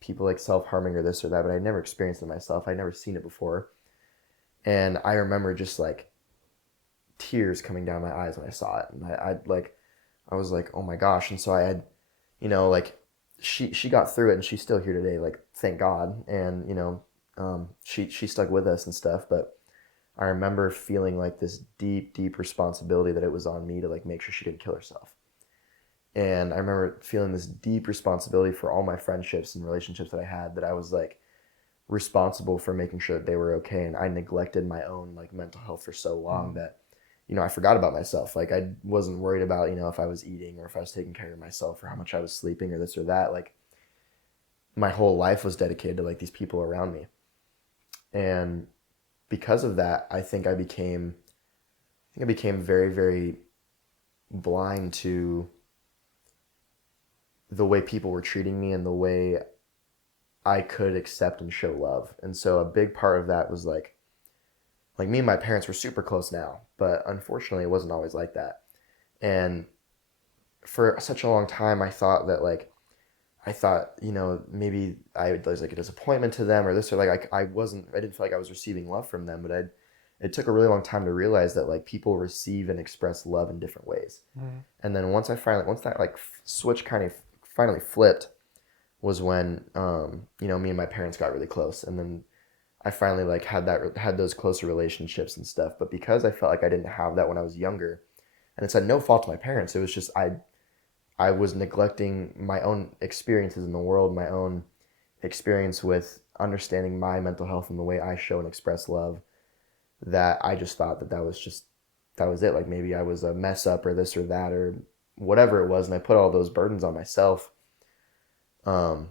people, like, self-harming or this or that, but I'd never experienced it myself. I'd never seen it before. And I remember just, like, tears coming down my eyes when I saw it. And I was like, oh my gosh. And so I had, like, she got through it, and she's still here today, like, thank God. And, she stuck with us and stuff. But I remember feeling, like, this deep, deep responsibility that it was on me to, like, make sure she didn't kill herself. And I remember feeling this deep responsibility for all my friendships and relationships that I had, that I was, like, responsible for making sure that they were okay. And I neglected my own, like, mental health for so long that, I forgot about myself. Like, I wasn't worried about, if I was eating or if I was taking care of myself or how much I was sleeping or this or that. Like, my whole life was dedicated to, like, these people around me. And because of that, I think I became very, very blind to the way people were treating me and the way I could accept and show love. And so a big part of that was, like me and my parents were super close now, but unfortunately it wasn't always like that. And for such a long time, I thought that, like, maybe I was, like, a disappointment to them or this, or, like, I didn't feel like I was receiving love from them, but it took a really long time to realize that, like, people receive and express love in different ways. And then once that, like, switch kind of finally flipped, was when, me and my parents got really close. And then I finally, like, had those closer relationships and stuff. But because I felt like I didn't have that when I was younger, and it's at no fault to my parents, it was just, I was neglecting my own experiences in the world, my own experience with understanding my mental health and the way I show and express love, that I just thought that was it. Like, maybe I was a mess up or this or that or whatever it was. And I put all those burdens on myself. And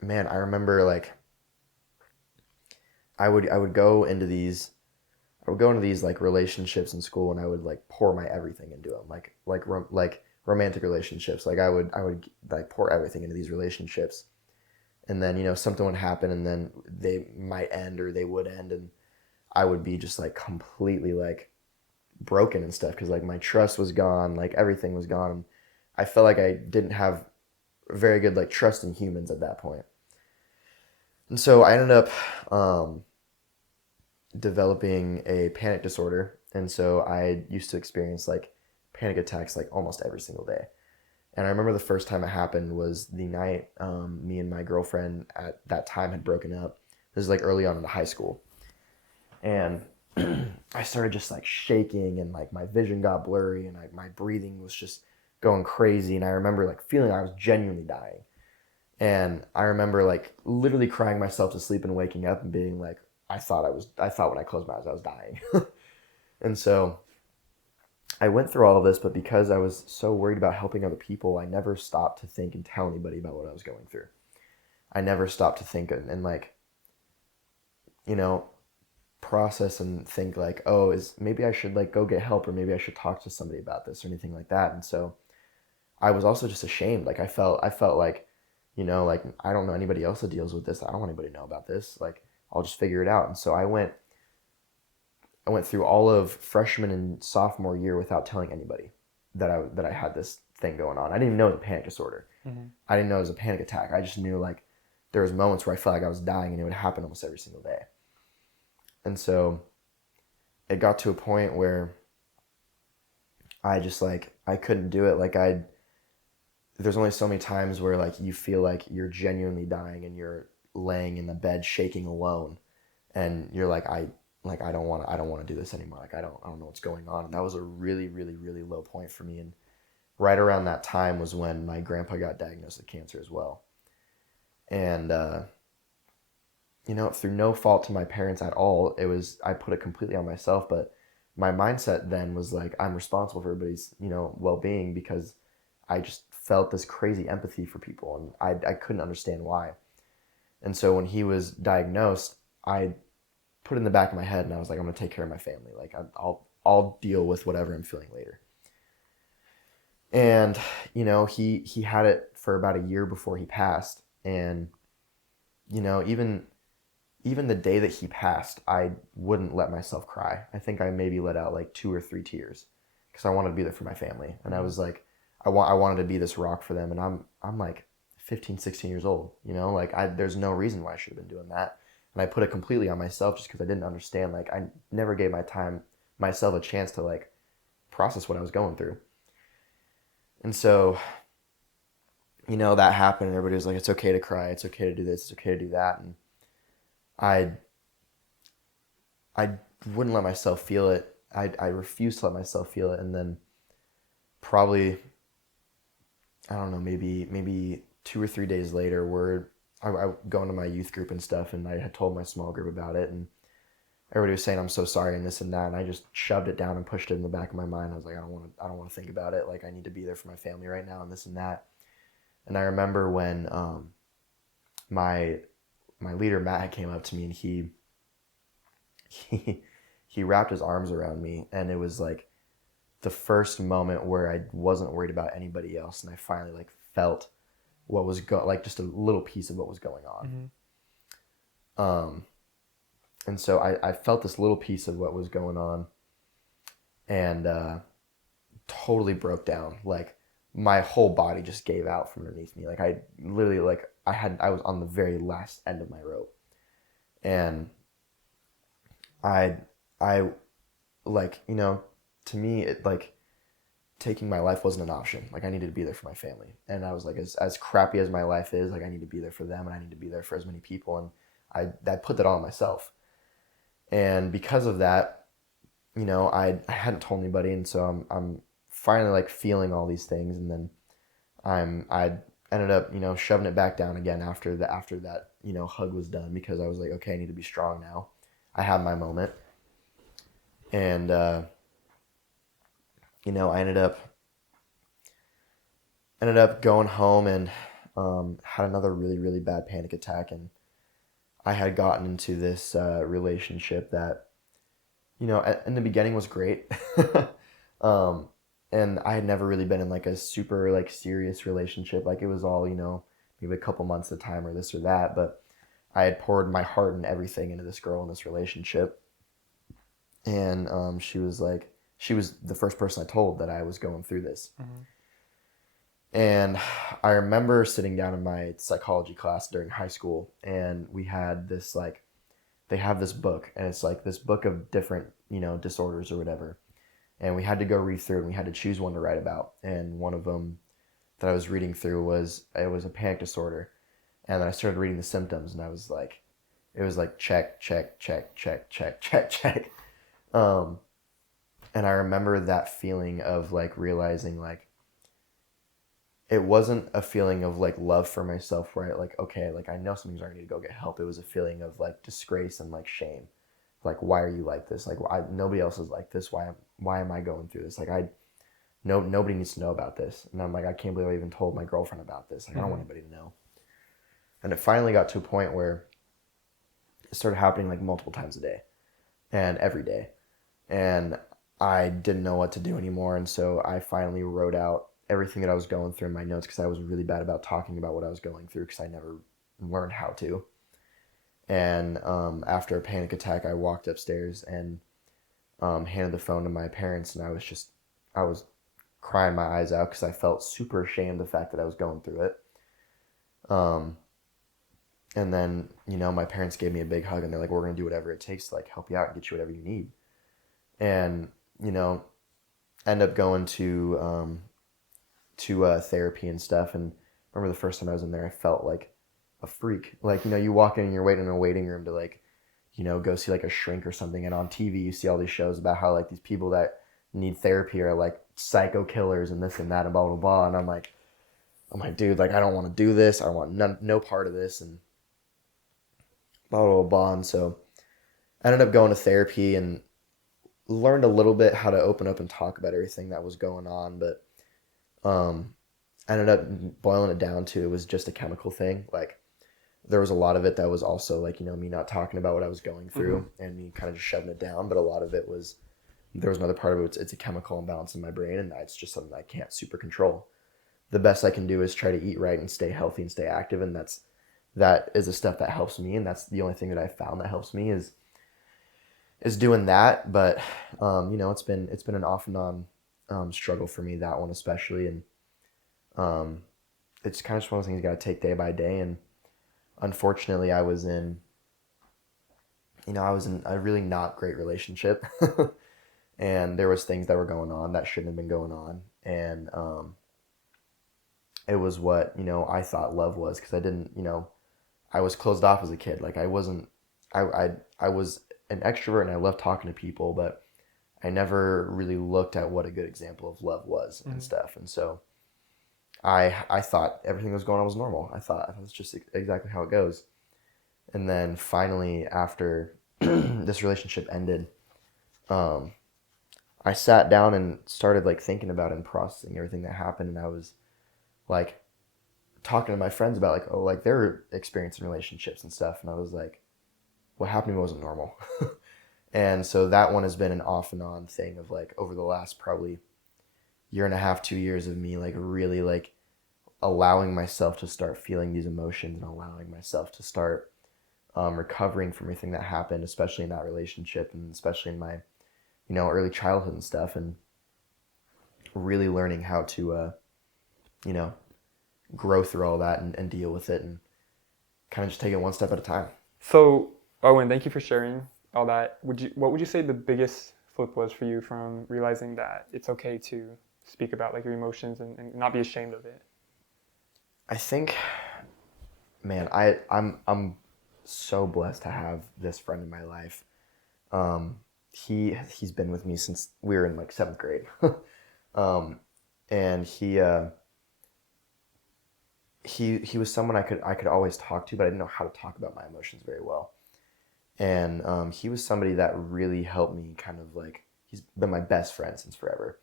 man, I remember, like, I would go into these like relationships in school, and I would, like, pour my everything into them, like romantic relationships. Like, I would like pour everything into these relationships, and then, something would happen, and then they might end or they would end, and I would be just, like, completely, like, broken and stuff, because, like, my trust was gone, like, everything was gone. I felt like I didn't have very good, like, trust in humans at that point. And so I ended up developing a panic disorder. And so I used to experience, like, panic attacks, like, almost every single day. And I remember the first time it happened was the night me and my girlfriend at that time had broken up. This is like early on in high school. And I started just like shaking, and like my vision got blurry, and my breathing was just going crazy. And I remember like feeling I was genuinely dying. And I remember like literally crying myself to sleep and waking up and being like, I thought when I closed my eyes I was dying. And so I went through all of this, but because I was so worried about helping other people, I never stopped to think and tell anybody about what I was going through. I never stopped to think and like, you know, process and think like, oh, is maybe I should like go get help, or maybe I should talk to somebody about this or anything like that. And so I was also just ashamed. Like I felt like, you know, like I don't know anybody else that deals with this. I don't want anybody to know about this. Like I'll just figure it out. And so I went through all of freshman and sophomore year without telling anybody that I had this thing going on. I didn't even know it was a panic disorder. Mm-hmm. I didn't know it was a panic attack. I just knew like there was moments where I felt like I was dying, and it would happen almost every single day. And so it got to a point where I just like, I couldn't do it. Like there's only so many times where like you feel like you're genuinely dying and you're laying in the bed shaking alone, and you're like, I don't want to do this anymore. Like I don't know what's going on. And that was a really, really, really low point for me. And right around that time was when my grandpa got diagnosed with cancer as well. And you know, through no fault to my parents at all, I put it completely on myself. But my mindset then was like, I'm responsible for everybody's, you know, well-being, because I just felt this crazy empathy for people, and I couldn't understand why. And so when he was diagnosed, I put it in the back of my head, and I was like, I'm going to take care of my family. Like I'll deal with whatever I'm feeling later. And, you know, he had it for about a year before he passed. And, you know, even the day that he passed, I wouldn't let myself cry. I think I maybe let out like 2 or 3 tears, because I wanted to be there for my family. And I was like, I wanted to be this rock for them. And I'm like 15, 16 years old, you know, like there's no reason why I should have been doing that. And I put it completely on myself just because I didn't understand. Like I never gave myself a chance to like process what I was going through. And so, you know, that happened, and everybody was like, it's okay to cry. It's okay to do this. It's okay to do that. And I wouldn't let myself feel it. I refused to let myself feel it. And then probably, I don't know, maybe 2 or 3 days later, I go into my youth group and stuff, and I had told my small group about it, and everybody was saying I'm so sorry and this and that, and I just shoved it down and pushed it in the back of my mind. I was like, I don't want to think about it. Like I need to be there for my family right now, and this and that. And I remember when my leader Matt came up to me, and he wrapped his arms around me, and it was like the first moment where I wasn't worried about anybody else, and I finally like felt what was like just a little piece of what was going on. Mm-hmm. And so I felt this little piece of what was going on, and totally broke down. Like my whole body just gave out from underneath me. Like I literally, like I was on the very last end of my rope, and I like, you know, to me, it like taking my life wasn't an option. Like I needed to be there for my family, and I was like, as crappy as my life is, like I need to be there for them, and I need to be there for as many people, and I put that all on myself. And because of that, you know, I hadn't told anybody, and so I'm finally like feeling all these things, and then I ended up, you know, shoving it back down again after that, you know, hug was done, because I was like, okay, I need to be strong now. I had my moment, and you know, I ended up going home and had another really, really bad panic attack, and I had gotten into this relationship that, you know, in the beginning was great. And I had never really been in like a super like serious relationship. Like it was all, you know, maybe a couple months at a time or this or that. But I had poured my heart and everything into this girl in this relationship. And she was the first person I told that I was going through this. Mm-hmm. And I remember sitting down in my psychology class during high school, and we had this like, they have this book, and it's like this book of different, you know, disorders or whatever. And we had to go read through it, and we had to choose one to write about. And one of them, that I was reading through was it was a panic disorder, and then I started reading the symptoms, and I was like, it was like check, check, check, check, check, check, check. And I remember that feeling of like realizing like it wasn't a feeling of like love for myself where I like, okay, like I know something's wrong, I need to go get help. It was a feeling of like disgrace and like shame. Like, why are you like this? Like, nobody else is like this. Why am I going through this? Like, nobody needs to know about this. And I'm like, I can't believe I even told my girlfriend about this. Like, I don't want anybody to know. And it finally got to a point where it started happening like multiple times a day and every day. And I didn't know what to do anymore. And so I finally wrote out everything that I was going through in my notes because I was really bad about talking about what I was going through because I never learned how to. And after a panic attack, I walked upstairs and handed the phone to my parents, and I was crying my eyes out because I felt super ashamed of the fact that I was going through it. And then, my parents gave me a big hug, and they're like, we're going to do whatever it takes to like help you out and get you whatever you need. And, end up going to therapy and stuff. And I remember the first time I was in there, I felt like a freak. Like, you walk in and you're waiting in a waiting room to like, go see like a shrink or something. And on TV, you see all these shows about how like these people that need therapy are like psycho killers and this and that and blah, blah, blah. And I'm like, dude, like, I don't want to do this. I want no part of this and blah, blah, blah. And so I ended up going to therapy and learned a little bit how to open up and talk about everything that was going on. But I ended up boiling it down to it was just a chemical thing. Like, there was a lot of it that was also like, me not talking about what I was going through and me kind of just shoving it down. But a lot of it was, there was another part of it, it's a chemical imbalance in my brain, and it's just something I can't super control. The best I can do is try to eat right and stay healthy and stay active. And that is the stuff that helps me. And that's the only thing that I found that helps me is doing that. But, it's been an off and on struggle for me, that one especially. And it's kind of just one of those things you got to take day by day. And unfortunately, I was in a really not great relationship. And there was things that were going on that shouldn't have been going on. And it was what, I thought love was, because I didn't, I was closed off as a kid. Like, I was an extrovert and I loved talking to people, but I never really looked at what a good example of love was and stuff. And so I thought everything that was going on was normal. I thought it's just exactly how it goes. And then finally, after this relationship ended, I sat down and started like thinking about it and processing everything that happened. And I was like talking to my friends about like, oh, like they're experiencing relationships and stuff. And I was like, what happened to me wasn't normal. And so that one has been an off and on thing of like over the last probably year and a half, 2 years of me like really like allowing myself to start feeling these emotions and allowing myself to start recovering from everything that happened, especially in that relationship and especially in my, early childhood and stuff, and really learning how to, grow through all that and deal with it and kind of just take it one step at a time. So, Owen, thank you for sharing all that. What would you say the biggest flip was for you from realizing that it's okay to speak about like your emotions and not be ashamed of it? I think, man, I'm so blessed to have this friend in my life. He's been with me since we were in like 7th grade. And he was someone I could always talk to, but I didn't know how to talk about my emotions very well. And he was somebody that really helped me kind of like, he's been my best friend since forever.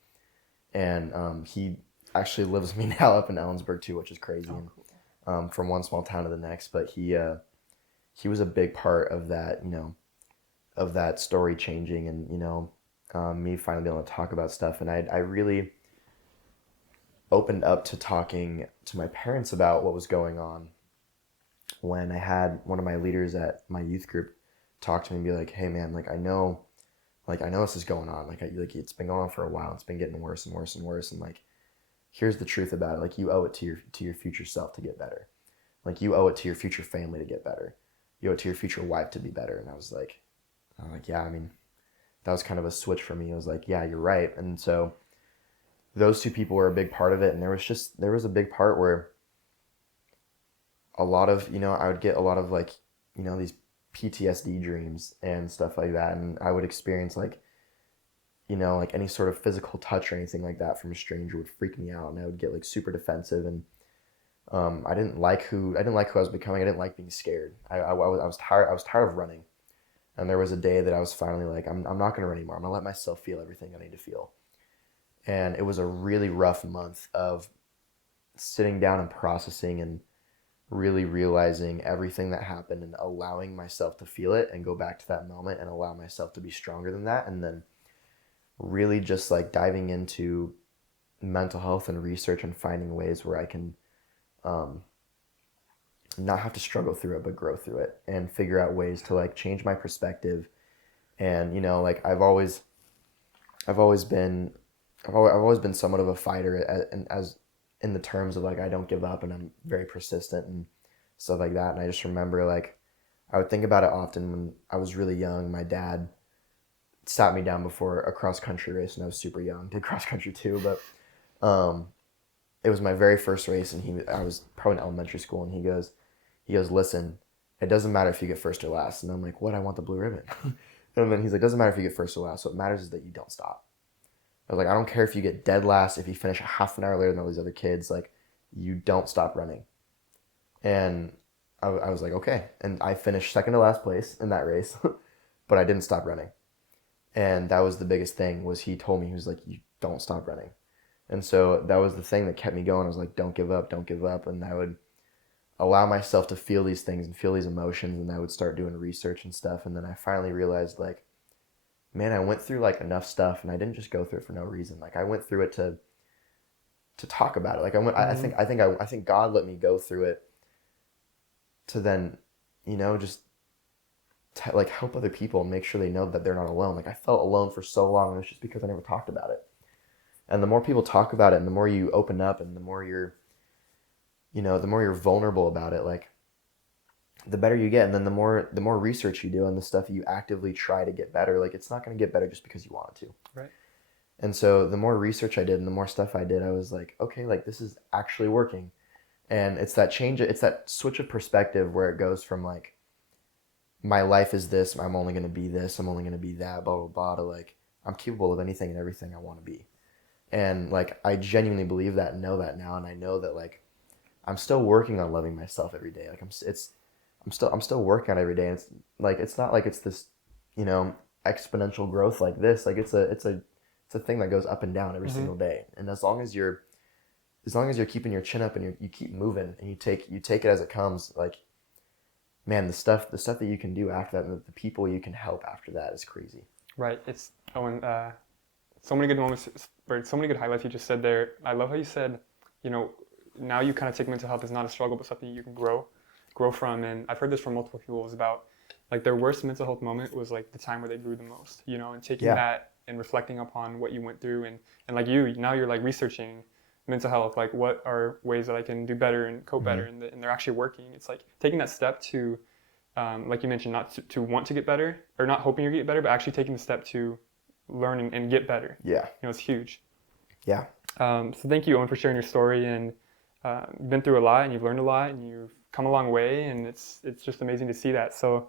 And he actually lives with me now up in Ellensburg too, which is crazy. Oh, cool. And from one small town to the next, but he was a big part of that, of that story changing and, me finally being able to talk about stuff. And I really opened up to talking to my parents about what was going on when I had one of my leaders at my youth group talk to me and be like, hey man, I know this is going on. Like it's been going on for a while. It's been getting worse and worse and worse. And like, here's the truth about it. Like you owe it to your future self to get better. Like you owe it to your future family to get better. You owe it to your future wife to be better. And I was like, yeah, I mean, that was kind of a switch for me. I was like, yeah, you're right. And so those two people were a big part of it. And there was a big part where a lot of, I would get a lot of like, these PTSD dreams and stuff like that. And I would experience like, like any sort of physical touch or anything like that from a stranger would freak me out. And I would get like super defensive. And I didn't like who I was becoming. I didn't like being scared. I was tired of running. And there was a day that I was finally like, I'm not going to run anymore. I'm going to let myself feel everything I need to feel. And it was a really rough month of sitting down and processing and really realizing everything that happened and allowing myself to feel it and go back to that moment and allow myself to be stronger than that. And then really just like diving into mental health and research and finding ways where I can not have to struggle through it, but grow through it and figure out ways to like change my perspective. And, like I've always been somewhat of a fighter as in the terms of like I don't give up and I'm very persistent and stuff like that. And I just remember like I would think about it often when I was really young. My dad sat me down before a cross country race when I was super young. Did cross country too, but it was my very first race, and I was probably in elementary school, and he goes, listen, it doesn't matter if you get first or last. And I'm like, what? I want the blue ribbon. And then he's like, doesn't matter if you get first or last. What matters is that you don't stop. I was like, I don't care if you get dead last, if you finish a half an hour later than all these other kids, like, you don't stop running. And I was like, okay. And I finished second to last place in that race, but I didn't stop running. And that was the biggest thing, was he told me, he was like, you don't stop running. And so that was the thing that kept me going. I was like, don't give up, don't give up. And I would allow myself to feel these things and feel these emotions, and I would start doing research and stuff. And then I finally realized, like, man, I went through like enough stuff, and I didn't just go through it for no reason. Like I went through it to talk about it. Like I think God let me go through it to then, just like help other people and make sure they know that they're not alone. Like I felt alone for so long, and it's just because I never talked about it. And the more people talk about it, and the more you open up, and the more you're vulnerable about it, like the better you get. And then the more research you do and the stuff you actively try to get better, like it's not going to get better just because you want it to. Right. And so the more research I did and the more stuff I did, I was like, okay, like this is actually working. And it's that change, it's that switch of perspective where it goes from like, my life is this, I'm only going to be this, I'm only going to be that, blah, blah, blah, to like, I'm capable of anything and everything I want to be. And like, I genuinely believe that and know that now. And I know that like, I'm still working on loving myself every day. Like I'm still working on it every day. And it's like, it's not like it's this, exponential growth like this. Like it's a thing that goes up and down every single day. And as long as you're keeping your chin up and you keep moving and you take it as it comes, like, man, the stuff that you can do after that, and the people you can help after that is crazy. Right. It's Owen. So many good moments, or so many good highlights you just said there. I love how you said, now you kind of take mental health as not a struggle, but something you can grow from. And I've heard this from multiple people. It was about like their worst mental health moment was like the time where they grew the most, and taking that and reflecting upon what you went through, and like now you're like researching mental health, like what are ways that I can do better and cope better, and they're actually working. It's like taking that step to, like you mentioned, not to want to get better, or not hoping you get better, but actually taking the step to learn and get better. Yeah. It's huge. Yeah. So thank you, Owen, for sharing your story, and you've been through a lot, and you've learned a lot, and you've come a long way, and it's just amazing to see that. So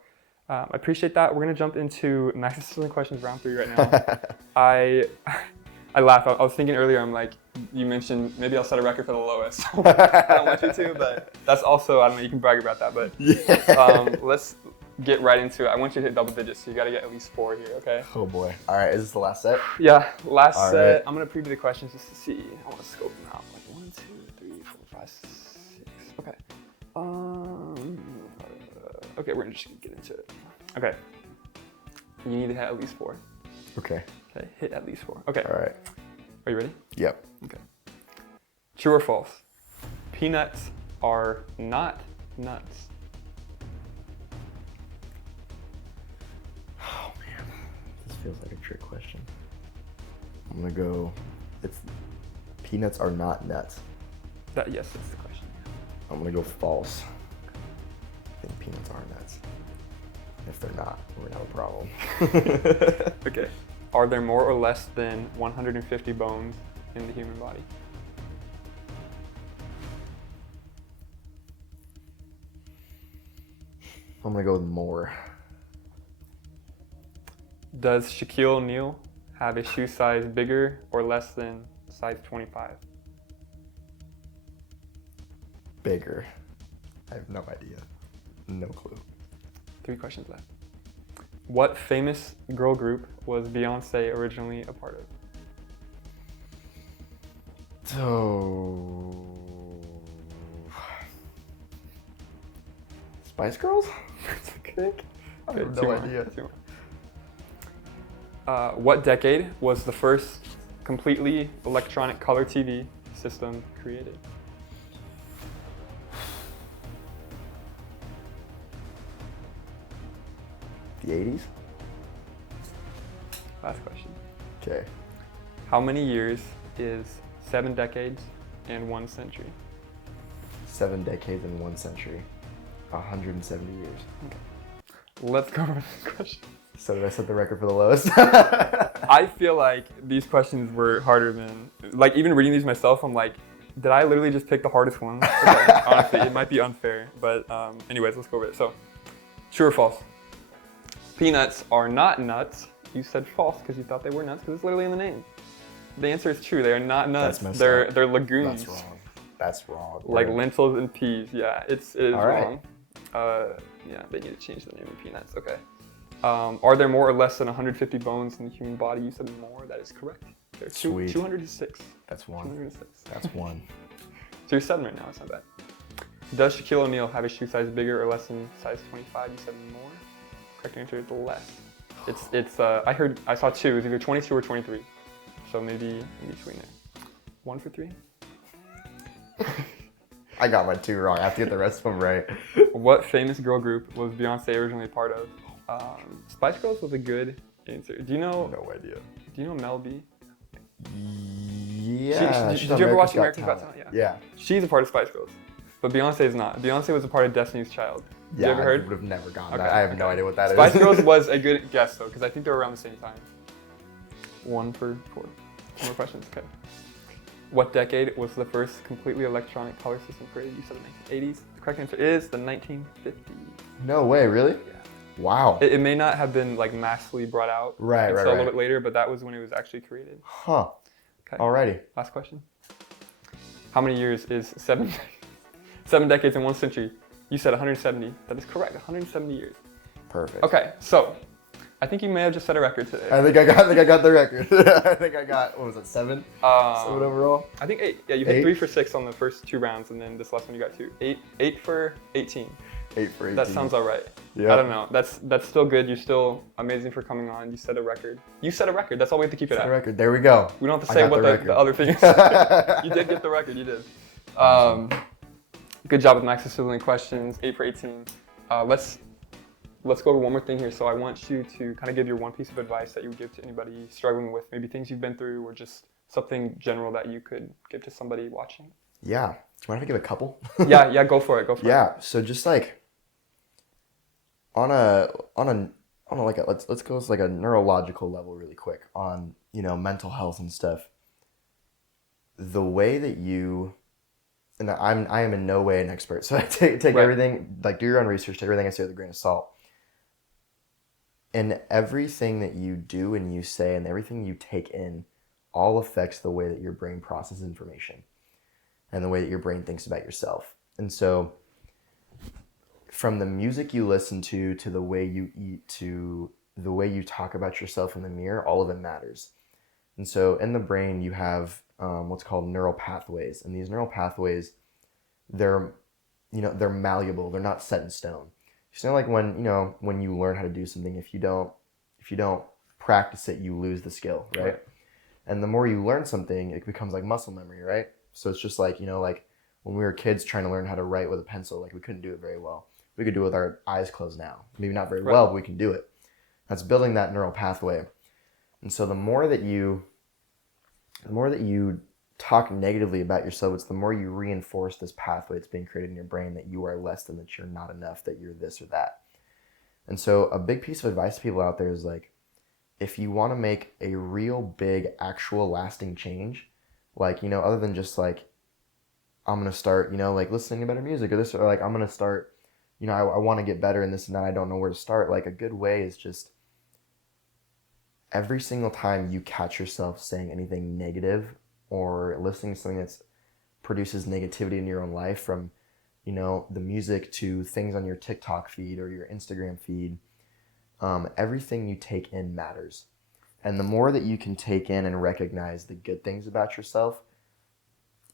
I appreciate that. We're going to jump into Max's Sizzling questions round 3 right now. I laugh. I was thinking earlier, I'm like, you mentioned maybe I'll set a record for the lowest. I don't want you to, but that's also, I don't know, you can brag about that, but let's get right into it. I want you to hit double digits, so you got to get at least 4 here, okay? Oh boy. All right, is this the last set? Yeah, last All set. right. I'm going to preview the questions just to see. I want to scope them out. Like 1, 2, 3, 4, 5, 6. Okay. Okay, we're just going to get into it. Okay. You need to hit at least 4. Okay. Okay, hit at least 4. Okay. All right. Are you ready? Yep. Okay. True or false? Peanuts are not nuts. Oh man, this feels like a trick question. I'm gonna go. Peanuts are not nuts. Yes, that's the question. I'm gonna go false. I think peanuts are nuts. If they're not, we're gonna have a problem. Okay. Are there more or less than 150 bones in the human body? I'm gonna go with more. Does Shaquille O'Neal have a shoe size bigger or less than size 25? Bigger. I have no idea. No clue. 3 questions left. What famous girl group was Beyonce originally a part of? So, Spice Girls? Okay. I have Two no more, idea. 2 more. What decade was the first completely electronic color TV system created? The 80s? Last question. Okay. How many years is 7 decades and 1 century? 7 decades and 1 century. 170 years. Let's go over this question. So did I set the record for the lowest? I feel like these questions were harder than, like, even reading these myself, I'm like, did I literally just pick the hardest one? Okay, honestly, it might be unfair, but anyways, let's go over it. So, true or false? Peanuts are not nuts. You said false because you thought they were nuts because it's literally in the name. The answer is true. They are not nuts. That's messed they're up. they're legumes. That's wrong. That's wrong. Like lentils and peas. Yeah, it is All right. wrong. Yeah, they need to change the name of peanuts. Okay. Are there more or less than 150 bones in the human body? You said more. That is correct. There's Sweet. 206. That's one. 206. That's one. So you're 7 right now. It's not bad. Does Shaquille O'Neal have a shoe size bigger or less than size 25? You said more. Correct answer is less. I saw 2. It's either 22 or 23. So maybe in between there. 1 for 3. I got my 2 wrong. I have to get the rest of them right. What famous girl group was Beyonce originally a part of? Spice Girls was a good answer. Do you know No idea. Do you know Mel B? Yeah. Did you ever watch America's Got Talent? Yeah. She's a part of Spice Girls, but Beyonce is not. Beyonce was a part of Destiny's Child. Yeah, you ever heard? I would have never gotten Okay, that. I have no idea what that is. Spice Girls was a good guess though, because I think they were around the same time. 1 for 4. 2 more questions. Okay. What decade was the first completely electronic color system created? You said the 1980s. The correct answer is the 1950s. No way, really? Yeah. Wow. It may not have been like massively brought out Right, until right, a little right. bit later, but that was when it was actually created. Huh. Okay. Alrighty. Last question. How many years is 7 decades and 1 century? You said 170. That is correct. 170 years. Perfect. Okay, so I think you may have just set a record today. I think I got the record. I think I got, what was it, 7? 7 overall? I think 8. Yeah, you hit 8? 3 for 6 on the first 2 rounds, and then this last one you got 2. 8 for 18. 8 for 18. That sounds all right. Yeah. I don't know. That's still good. You're still amazing for coming on. You set a record. You set a record. That's all we have to keep it Set at. the record. There we go. We don't have to I say got what the record. the other thing is. You did get the record. You did. Good job with Max's Sizzling questions. 8 for 18. Let's go over one more thing here. So I want you to kind of give your one piece of advice that you would give to anybody struggling with maybe things you've been through or just something general that you could give to somebody watching. Yeah. Do you mind if I give a couple? Yeah, go for it. Go for it. Yeah. So just like on a like a, let's go to like a neurological level really quick on, you know, mental health and stuff. The way that you, and I am in no way an expert, so I take Right. everything, like do your own research, take everything I say with a grain of salt. And everything that you do and you say and everything you take in all affects the way that your brain processes information and the way that your brain thinks about yourself. And so from the music you listen to the way you eat, to the way you talk about yourself in the mirror, all of it matters. And so in the brain, you have what's called neural pathways. And these neural pathways, they're malleable. They're not set in stone. It's not like when you learn how to do something, if you don't practice it, you lose the skill, right? And the more you learn something, it becomes like muscle memory, right? So it's just like, like when we were kids trying to learn how to write with a pencil, like we couldn't do it very well. We could do it with our eyes closed now. Maybe not very well, but we can do it. That's building that neural pathway. And so the more that you talk negatively about yourself, it's the more you reinforce this pathway that's being created in your brain that you are less than, that you're not enough, that you're this or that. And so a big piece of advice to people out there is like, if you want to make a real big, actual lasting change, Like, other than just like, I'm going to start, like listening to better music or this, or like, I'm going to start, I want to get better in this and that. I don't know where to start. Like a good way is just every single time you catch yourself saying anything negative or listening to something that produces negativity in your own life, from, the music to things on your TikTok feed or your Instagram feed, everything you take in matters. And the more that you can take in and recognize the good things about yourself,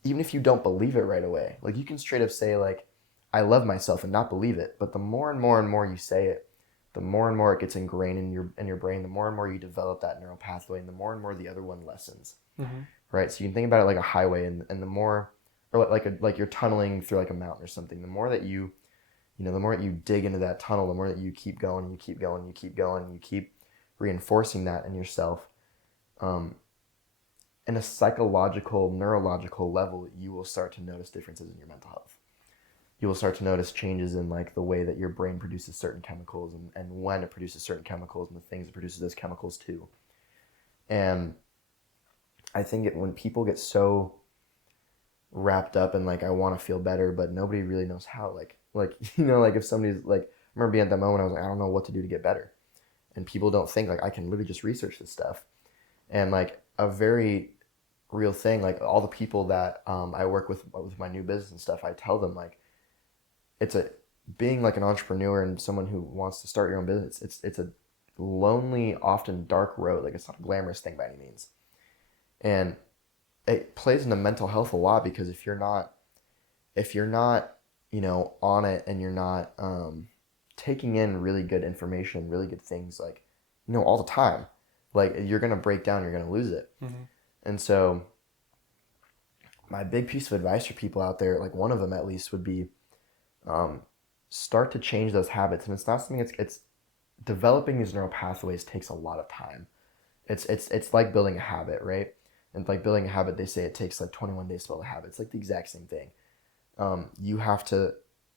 even if you don't believe it right away, like you can straight up say like, I love myself and not believe it. But the more and more and more you say it, the more and more it gets ingrained in your brain, the more and more you develop that neural pathway, and the more the other one lessens. Mm-hmm. Right? So you can think about it like a highway, and the more, or like you're tunneling through like a mountain or something. The more that you dig into that tunnel, the more that you keep going, you keep going, you keep going, you keep reinforcing that in yourself. In a psychological, neurological level, you will start to notice differences in your mental health. You will start to notice changes in like the way that your brain produces certain chemicals, and when it produces certain chemicals, and the things it produces those chemicals too. And I think when people get so wrapped up in like, I want to feel better, but nobody really knows how, like if somebody's like, I remember being at that moment, I was like, I don't know what to do to get better. And people don't think like, I can literally just research this stuff. And like a very real thing, like all the people that I work with my new business and stuff, I tell them like, being like an entrepreneur and someone who wants to start your own business, it's a lonely, often dark road. Like it's not a glamorous thing by any means. And it plays into mental health a lot, because if you're not, on it, and you're not taking in really good information, really good things, like, all the time, like you're going to break down, you're going to lose it. Mm-hmm. And so my big piece of advice for people out there, like one of them at least, would be start to change those habits. And it's not something, it's developing these neural pathways takes a lot of time. It's like building a habit, right? And like building a habit, they say it takes like 21 days to build a habit. It's like the exact same thing. You have to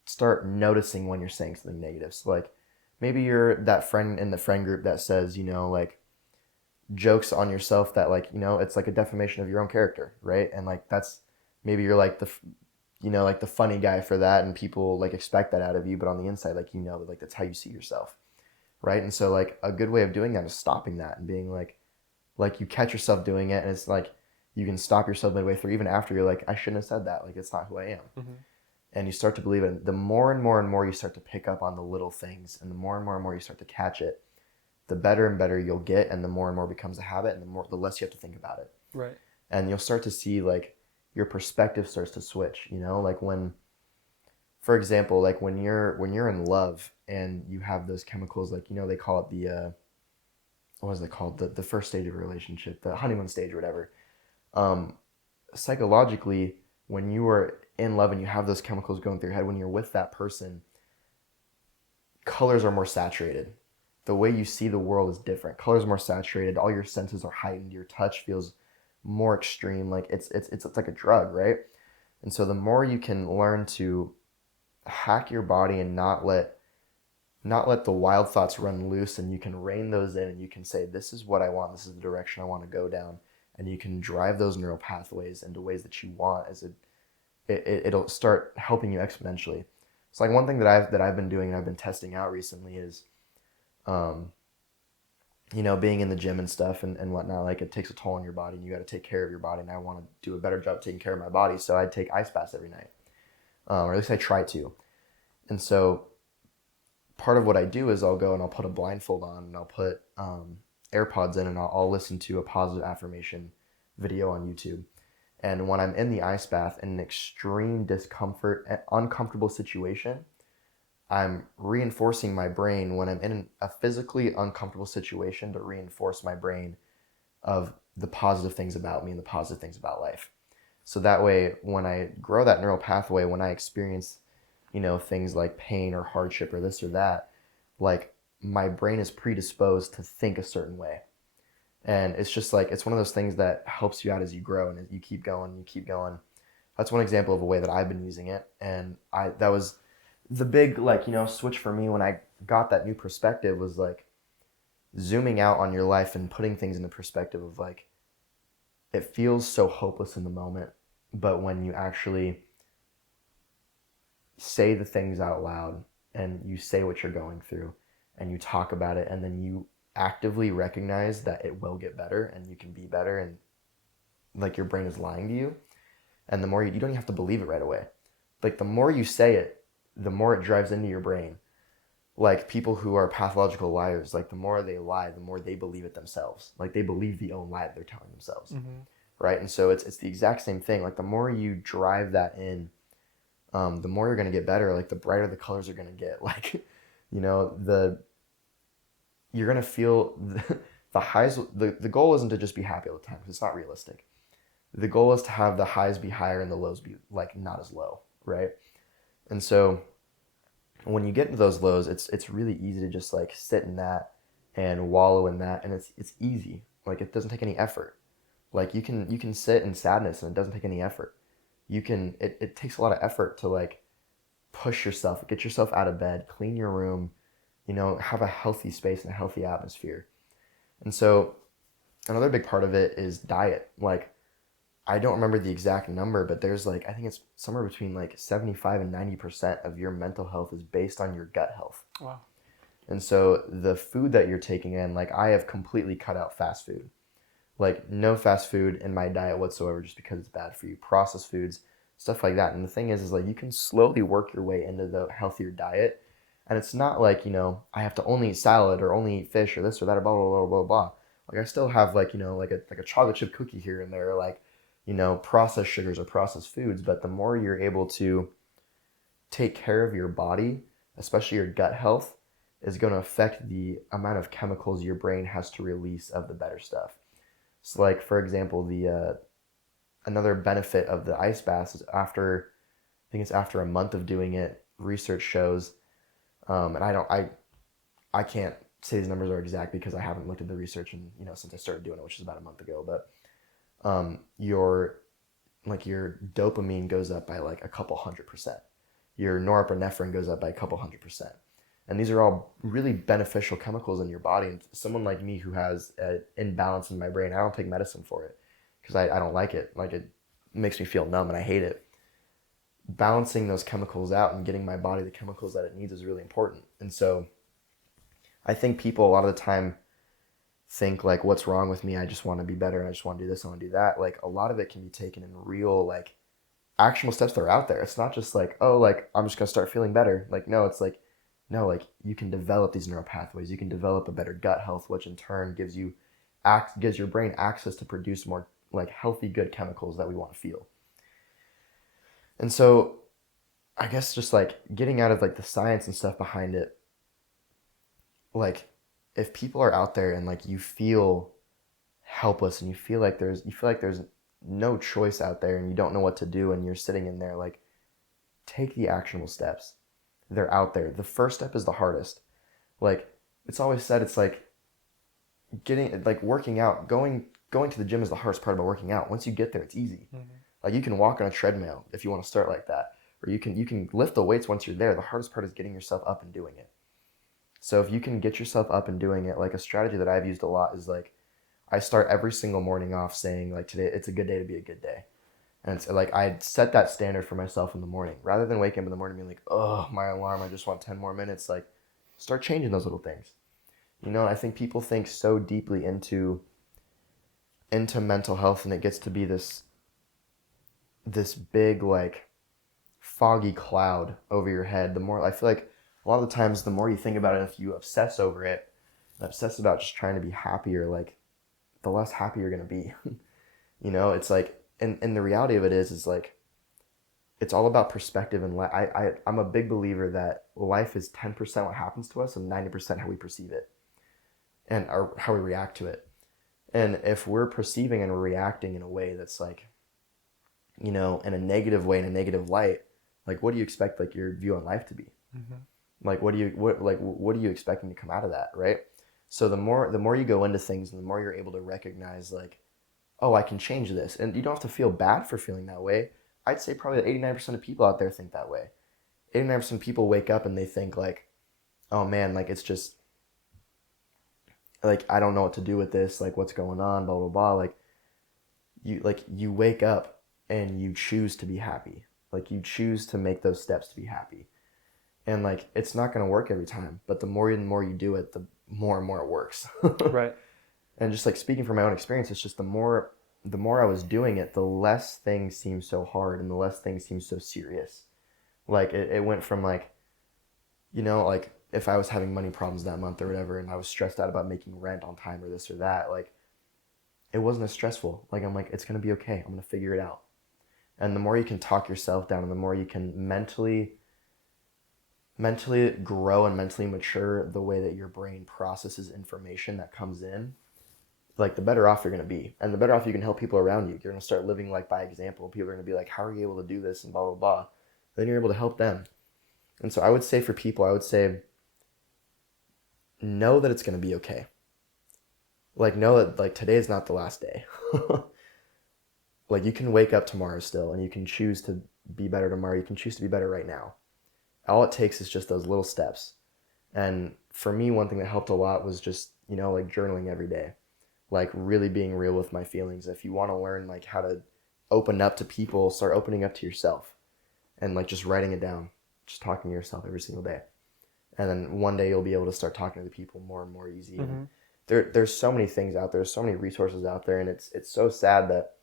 start noticing when you're saying something negative. So like maybe you're that friend in the friend group that says, like jokes on yourself that like, it's like a defamation of your own character, right? And like maybe you're like like the funny guy for that, and people like expect that out of you, but on the inside, like, like that's how you see yourself, right? And so like a good way of doing that is stopping that and being like you catch yourself doing it, and it's like you can stop yourself midway through, even after you're like, I shouldn't have said that, like it's not who I am. Mm-hmm. And you start to believe it. The more and more and more you start to pick up on the little things, and the more and more you start to catch it, the better and better you'll get, and the more and more becomes a habit, and the less you have to think about it. Right. And you'll start to see like your perspective starts to switch, like when, for example, like when you're in love and you have those chemicals, like, they call it the, what is it called? The first stage of a relationship, the honeymoon stage or whatever. Psychologically, when you are in love and you have those chemicals going through your head, when you're with that person, colors are more saturated. The way you see the world is different. Colors are more saturated. All your senses are heightened. Your touch feels more extreme. Like it's like a drug, right? And so the more you can learn to hack your body and not let the wild thoughts run loose, and you can rein those in, and you can say, this is what I want, this is the direction I want to go down, and you can drive those neural pathways into ways that you want, it'll start helping you exponentially. So like one thing that I've been doing and I've been testing out recently is being in the gym and stuff and whatnot. Like it takes a toll on your body, and you got to take care of your body, and I want to do a better job taking care of my body, so I take ice baths every night, or at least I try to. And so part of what I do is I'll go and I'll put a blindfold on, and I'll put AirPods in, and I'll listen to a positive affirmation video on YouTube. And when I'm in the ice bath in an extreme discomfort, uncomfortable situation, I'm reinforcing my brain when I'm in a physically uncomfortable situation, to reinforce my brain of the positive things about me and the positive things about life. So that way, when I grow that neural pathway, when I experience, things like pain or hardship or this or that, like my brain is predisposed to think a certain way. And it's just like, it's one of those things that helps you out as you grow and as you keep going, That's one example of a way that I've been using it. And that was the big, switch for me when I got that new perspective, was like zooming out on your life and putting things into perspective of like, it feels so hopeless in the moment, but when you actually say the things out loud and you say what you're going through and you talk about it, and then you actively recognize that it will get better and you can be better, and like your brain is lying to you, and the more you don't even have to believe it right away. Like the more you say it, the more it drives into your brain. Like people who are pathological liars, like the more they lie, the more they believe it themselves. Like they believe the own lie that they're telling themselves, right? And so it's the exact same thing. Like the more you drive that in, the more you're gonna get better. Like the brighter the colors are gonna get. Like, you know, you're gonna feel the highs. The goal isn't to just be happy all the time, because it's not realistic. The goal is to have the highs be higher and the lows be like not as low, right? And so when you get into those lows, it's really easy to just like sit in that and wallow in that, and it's easy. Like it doesn't take any effort. Like you can sit in sadness and it doesn't take any effort. It takes a lot of effort to like push yourself, get yourself out of bed, clean your room, you know, have a healthy space and a healthy atmosphere. And so another big part of it is diet. Like I don't remember the exact number, but there's like, I think it's somewhere between like 75 and 90% of your mental health is based on your gut health. Wow. And so the food that you're taking in, like I have completely cut out fast food. Like no fast food in my diet whatsoever, just because it's bad for you. Processed foods, stuff like that. And the thing is like you can slowly work your way into the healthier diet. And it's not like, you know, I have to only eat salad or only eat fish or this or that or blah, blah, blah, blah, blah. Like I still have like, you know, like a chocolate chip cookie here and there, like, you know, processed sugars or processed foods. But the more you're able to take care of your body, especially your gut health, is going to affect the amount of chemicals your brain has to release of the better stuff. So like, for example, another benefit of the ice baths is I think it's after a month of doing it, research shows, and I can't say these numbers are exact because I haven't looked at the research and, you know, since I started doing it, which is about a month ago, but your dopamine goes up by like a couple 100%. Your norepinephrine goes up by a couple 100%. And these are all really beneficial chemicals in your body. And someone like me who has an imbalance in my brain, I don't take medicine for it because I don't like it. Like it makes me feel numb and I hate it. Balancing those chemicals out and getting my body the chemicals that it needs is really important. And so I think people a lot of the time think like, what's wrong with me? I just want to be better and I just want to do this, I want to do that. Like a lot of it can be taken in real like actionable steps that are out there. It's not just like, oh, like I'm just going to start feeling better. Like, no, it's like, no, like you can develop these neural pathways. You can develop a better gut health, which in turn gives your brain access to produce more like healthy, good chemicals that we want to feel. And so I guess just like getting out of like the science and stuff behind it, like if people are out there and like you feel helpless and you feel like there's no choice out there and you don't know what to do and you're sitting in there, like take the actionable steps. They're out there. The first step is the hardest. Like it's always said, it's like working out, going to the gym is the hardest part about working out. Once you get there, it's easy. Like you can walk on a treadmill if you want to start like that, or you can lift the weights once you're there. The hardest part is getting yourself up and doing it. So if you can get yourself up and doing it, like a strategy that I've used a lot is like I start every single morning off saying like today it's a good day to be a good day. And it's like I set that standard for myself in the morning. Rather than waking up in the morning and being like, oh, my alarm, I just want 10 more minutes. Like start changing those little things. You know, I think people think so deeply into mental health, and it gets to be this big like foggy cloud over your head. The more I feel like a lot of the times the more you think about it, if you obsess over it, obsess about just trying to be happier, like the less happy you're gonna be. You know, it's like and the reality of it is like it's all about perspective. And I'm a big believer that life is 10% what happens to us and 90% how we perceive it and how we react to it. And if we're perceiving and we're reacting in a way that's like, you know, in a negative way, in a negative light, like what do you expect like your view on life to be? Like what are you expecting to come out of that, right? So the more you go into things and the more you're able to recognize like, oh, I can change this. And you don't have to feel bad for feeling that way. I'd say probably 89% of people out there think that way. 89% of people wake up and they think like, oh man, like it's just, like I don't know what to do with this, like what's going on, blah, blah, blah. Like you wake up and you choose to be happy. Like you choose to make those steps to be happy. And like it's not going to work every time, but the more and more you do it, the more and more it works. Right. And just like speaking from my own experience, it's just the more I was doing it, the less things seemed so hard and the less things seemed so serious. Like it went from like, like if I was having money problems that month or whatever, and I was stressed out about making rent on time or this or that, like it wasn't as stressful. Like I'm like, it's going to be okay. I'm going to figure it out. And the more you can talk yourself down and the more you can mentally grow and mentally mature the way that your brain processes information that comes in, like the better off you're going to be. And the better off you can help people around you. You're going to start living like by example. People are going to be like, how are you able to do this and blah, blah, blah. Then you're able to help them. And so I would say for people, know that it's going to be okay. Like know that like today is not the last day. Like you can wake up tomorrow still and you can choose to be better tomorrow. You can choose to be better right now. All it takes is just those little steps. And for me, one thing that helped a lot was just, like journaling every day, like really being real with my feelings. If you want to learn like how to open up to people, start opening up to yourself and like just writing it down, just talking to yourself every single day. And then one day you'll be able to start talking to people more and more easy. Mm-hmm. And there's so many things out there, so many resources out there. And it's so sad that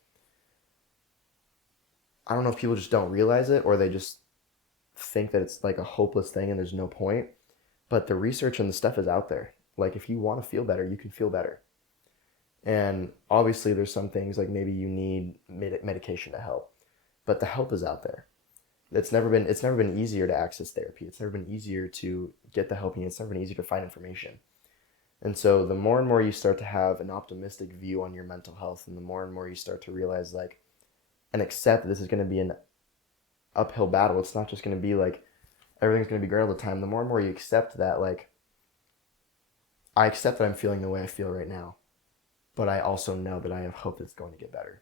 I don't know if people just don't realize it or they just think that it's like a hopeless thing and there's no point. But the research and the stuff is out there. Like if you want to feel better, you can feel better. And obviously there's some things like maybe you need medication to help, but the help is out there. It's never been easier to access therapy. It's never been easier to get the help you need. It's never been easier to find information. And so the more and more you start to have an optimistic view on your mental health and the more you start to realize like and accept that this is going to be an uphill battle. It's not just going to be like everything's going to be great all the time. The more and more you accept that, like I accept that I'm feeling the way I feel right now, but I also know that I have hope that it's going to get better.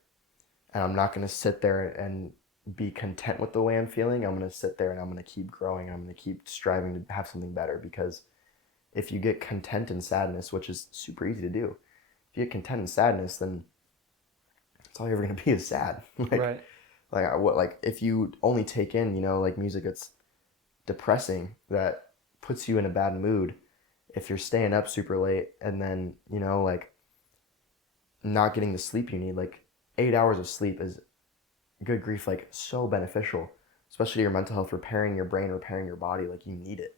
And I'm not going to sit there and be content with the way I'm feeling. I'm going to sit there and I'm going to keep growing. I'm going to keep striving to have something better, because if you get content in sadness, which is super easy to do, if you get content in sadness, then that's all you're ever going to be is sad. Right. Like if you only take in, like music that's depressing, that puts you in a bad mood, if you're staying up super late and then, like not getting the sleep you need, like 8 hours of sleep is, good grief, like so beneficial, especially to your mental health, repairing your brain, repairing your body, like you need it.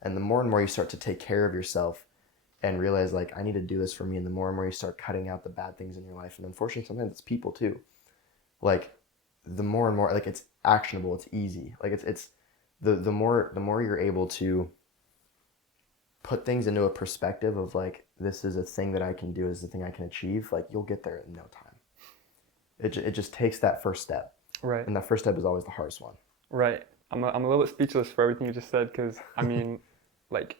And the more and more you start to take care of yourself and realize like I need to do this for me, and the more and more you start cutting out the bad things in your life, and unfortunately sometimes it's people too, like the more and more like it's actionable, it's easy, like it's the more you're able to put things into a perspective of like this is a thing that I can do, this is a thing I can achieve, like you'll get there in no time. It just takes that first step. Right. And that first step is always the hardest one. Right. I'm a little bit speechless for everything you just said, because I mean, like,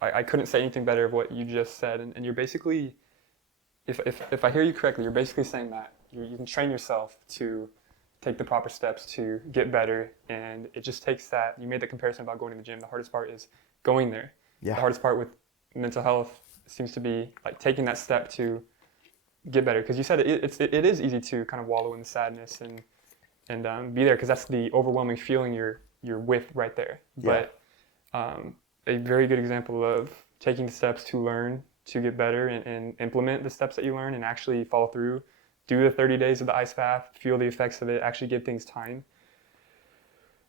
I couldn't say anything better of what you just said. And you're basically, if I hear you correctly, you're basically saying that you can train yourself to take the proper steps to get better. And it just takes that. You made the comparison about going to the gym. The hardest part is going there. Yeah. The hardest part with mental health seems to be like taking that step to get better, because you said it is easy to kind of wallow in the sadness and be there, because that's the overwhelming feeling you're with right there. Yeah. But a very good example of taking the steps to learn to get better and implement the steps that you learn and actually follow through, do the 30 days of the ice bath, feel the effects of it, actually give things time.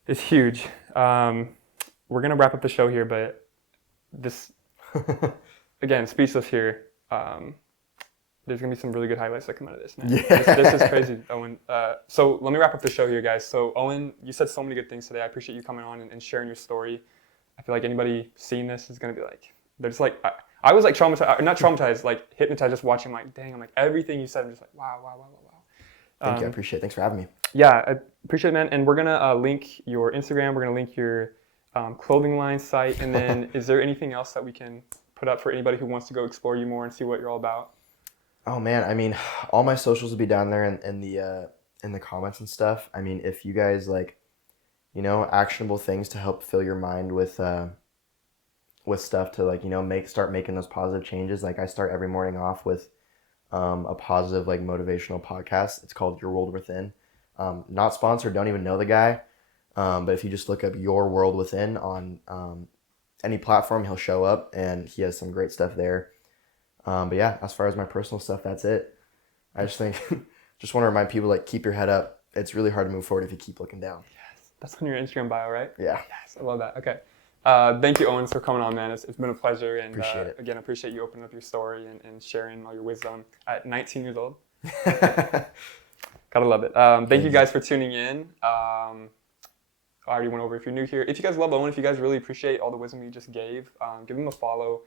It's huge. We're gonna wrap up the show here, but this again, speechless here. There's going to be some really good highlights that come out of this, man. Yeah. This is crazy, Owen. So let me wrap up the show here, guys. So Owen, you said so many good things today. I appreciate you coming on and sharing your story. I feel like anybody seeing this is going to be like, they're just like, I was like traumatized, not traumatized, like hypnotized just watching, like, dang, I'm like, everything you said, I'm just like, wow. Thank you, I appreciate it. Thanks for having me. Yeah, I appreciate it, man. And we're going to link your Instagram. We're going to link your clothing line site. And then is there anything else that we can put up for anybody who wants to go explore you more and see what you're all about? Oh man, I mean, all my socials will be down there in the comments and stuff. I mean, if you guys like, actionable things to help fill your mind with stuff to like, start making those positive changes. Like I start every morning off with a positive like motivational podcast. It's called Your World Within. Not sponsored, don't even know the guy. But if you just look up Your World Within on any platform, he'll show up, and he has some great stuff there. But yeah, as far as my personal stuff, that's it. I just think, just want to remind people, like, keep your head up. It's really hard to move forward if you keep looking down. Yes. That's on your Instagram bio, right? Yeah. Yes, I love that. Okay. Thank you, Owen, for coming on, man. It's been a pleasure. And Appreciate it. Again, I appreciate you opening up your story and sharing all your wisdom at 19 years old. Gotta love it. Thank you guys for tuning in. I already went over if you're new here. If you guys love Owen, if you guys really appreciate all the wisdom you just gave, give him a follow.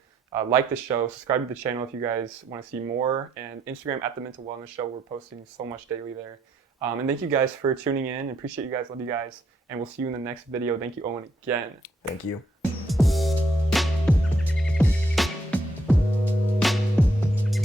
Like the show, subscribe to the channel if you guys want to see more. And Instagram at The Mental Wellness Show. We're posting so much daily there. And thank you guys for tuning in. Appreciate you guys. Love you guys. And we'll see you in the next video. Thank you, Owen, again. Thank you.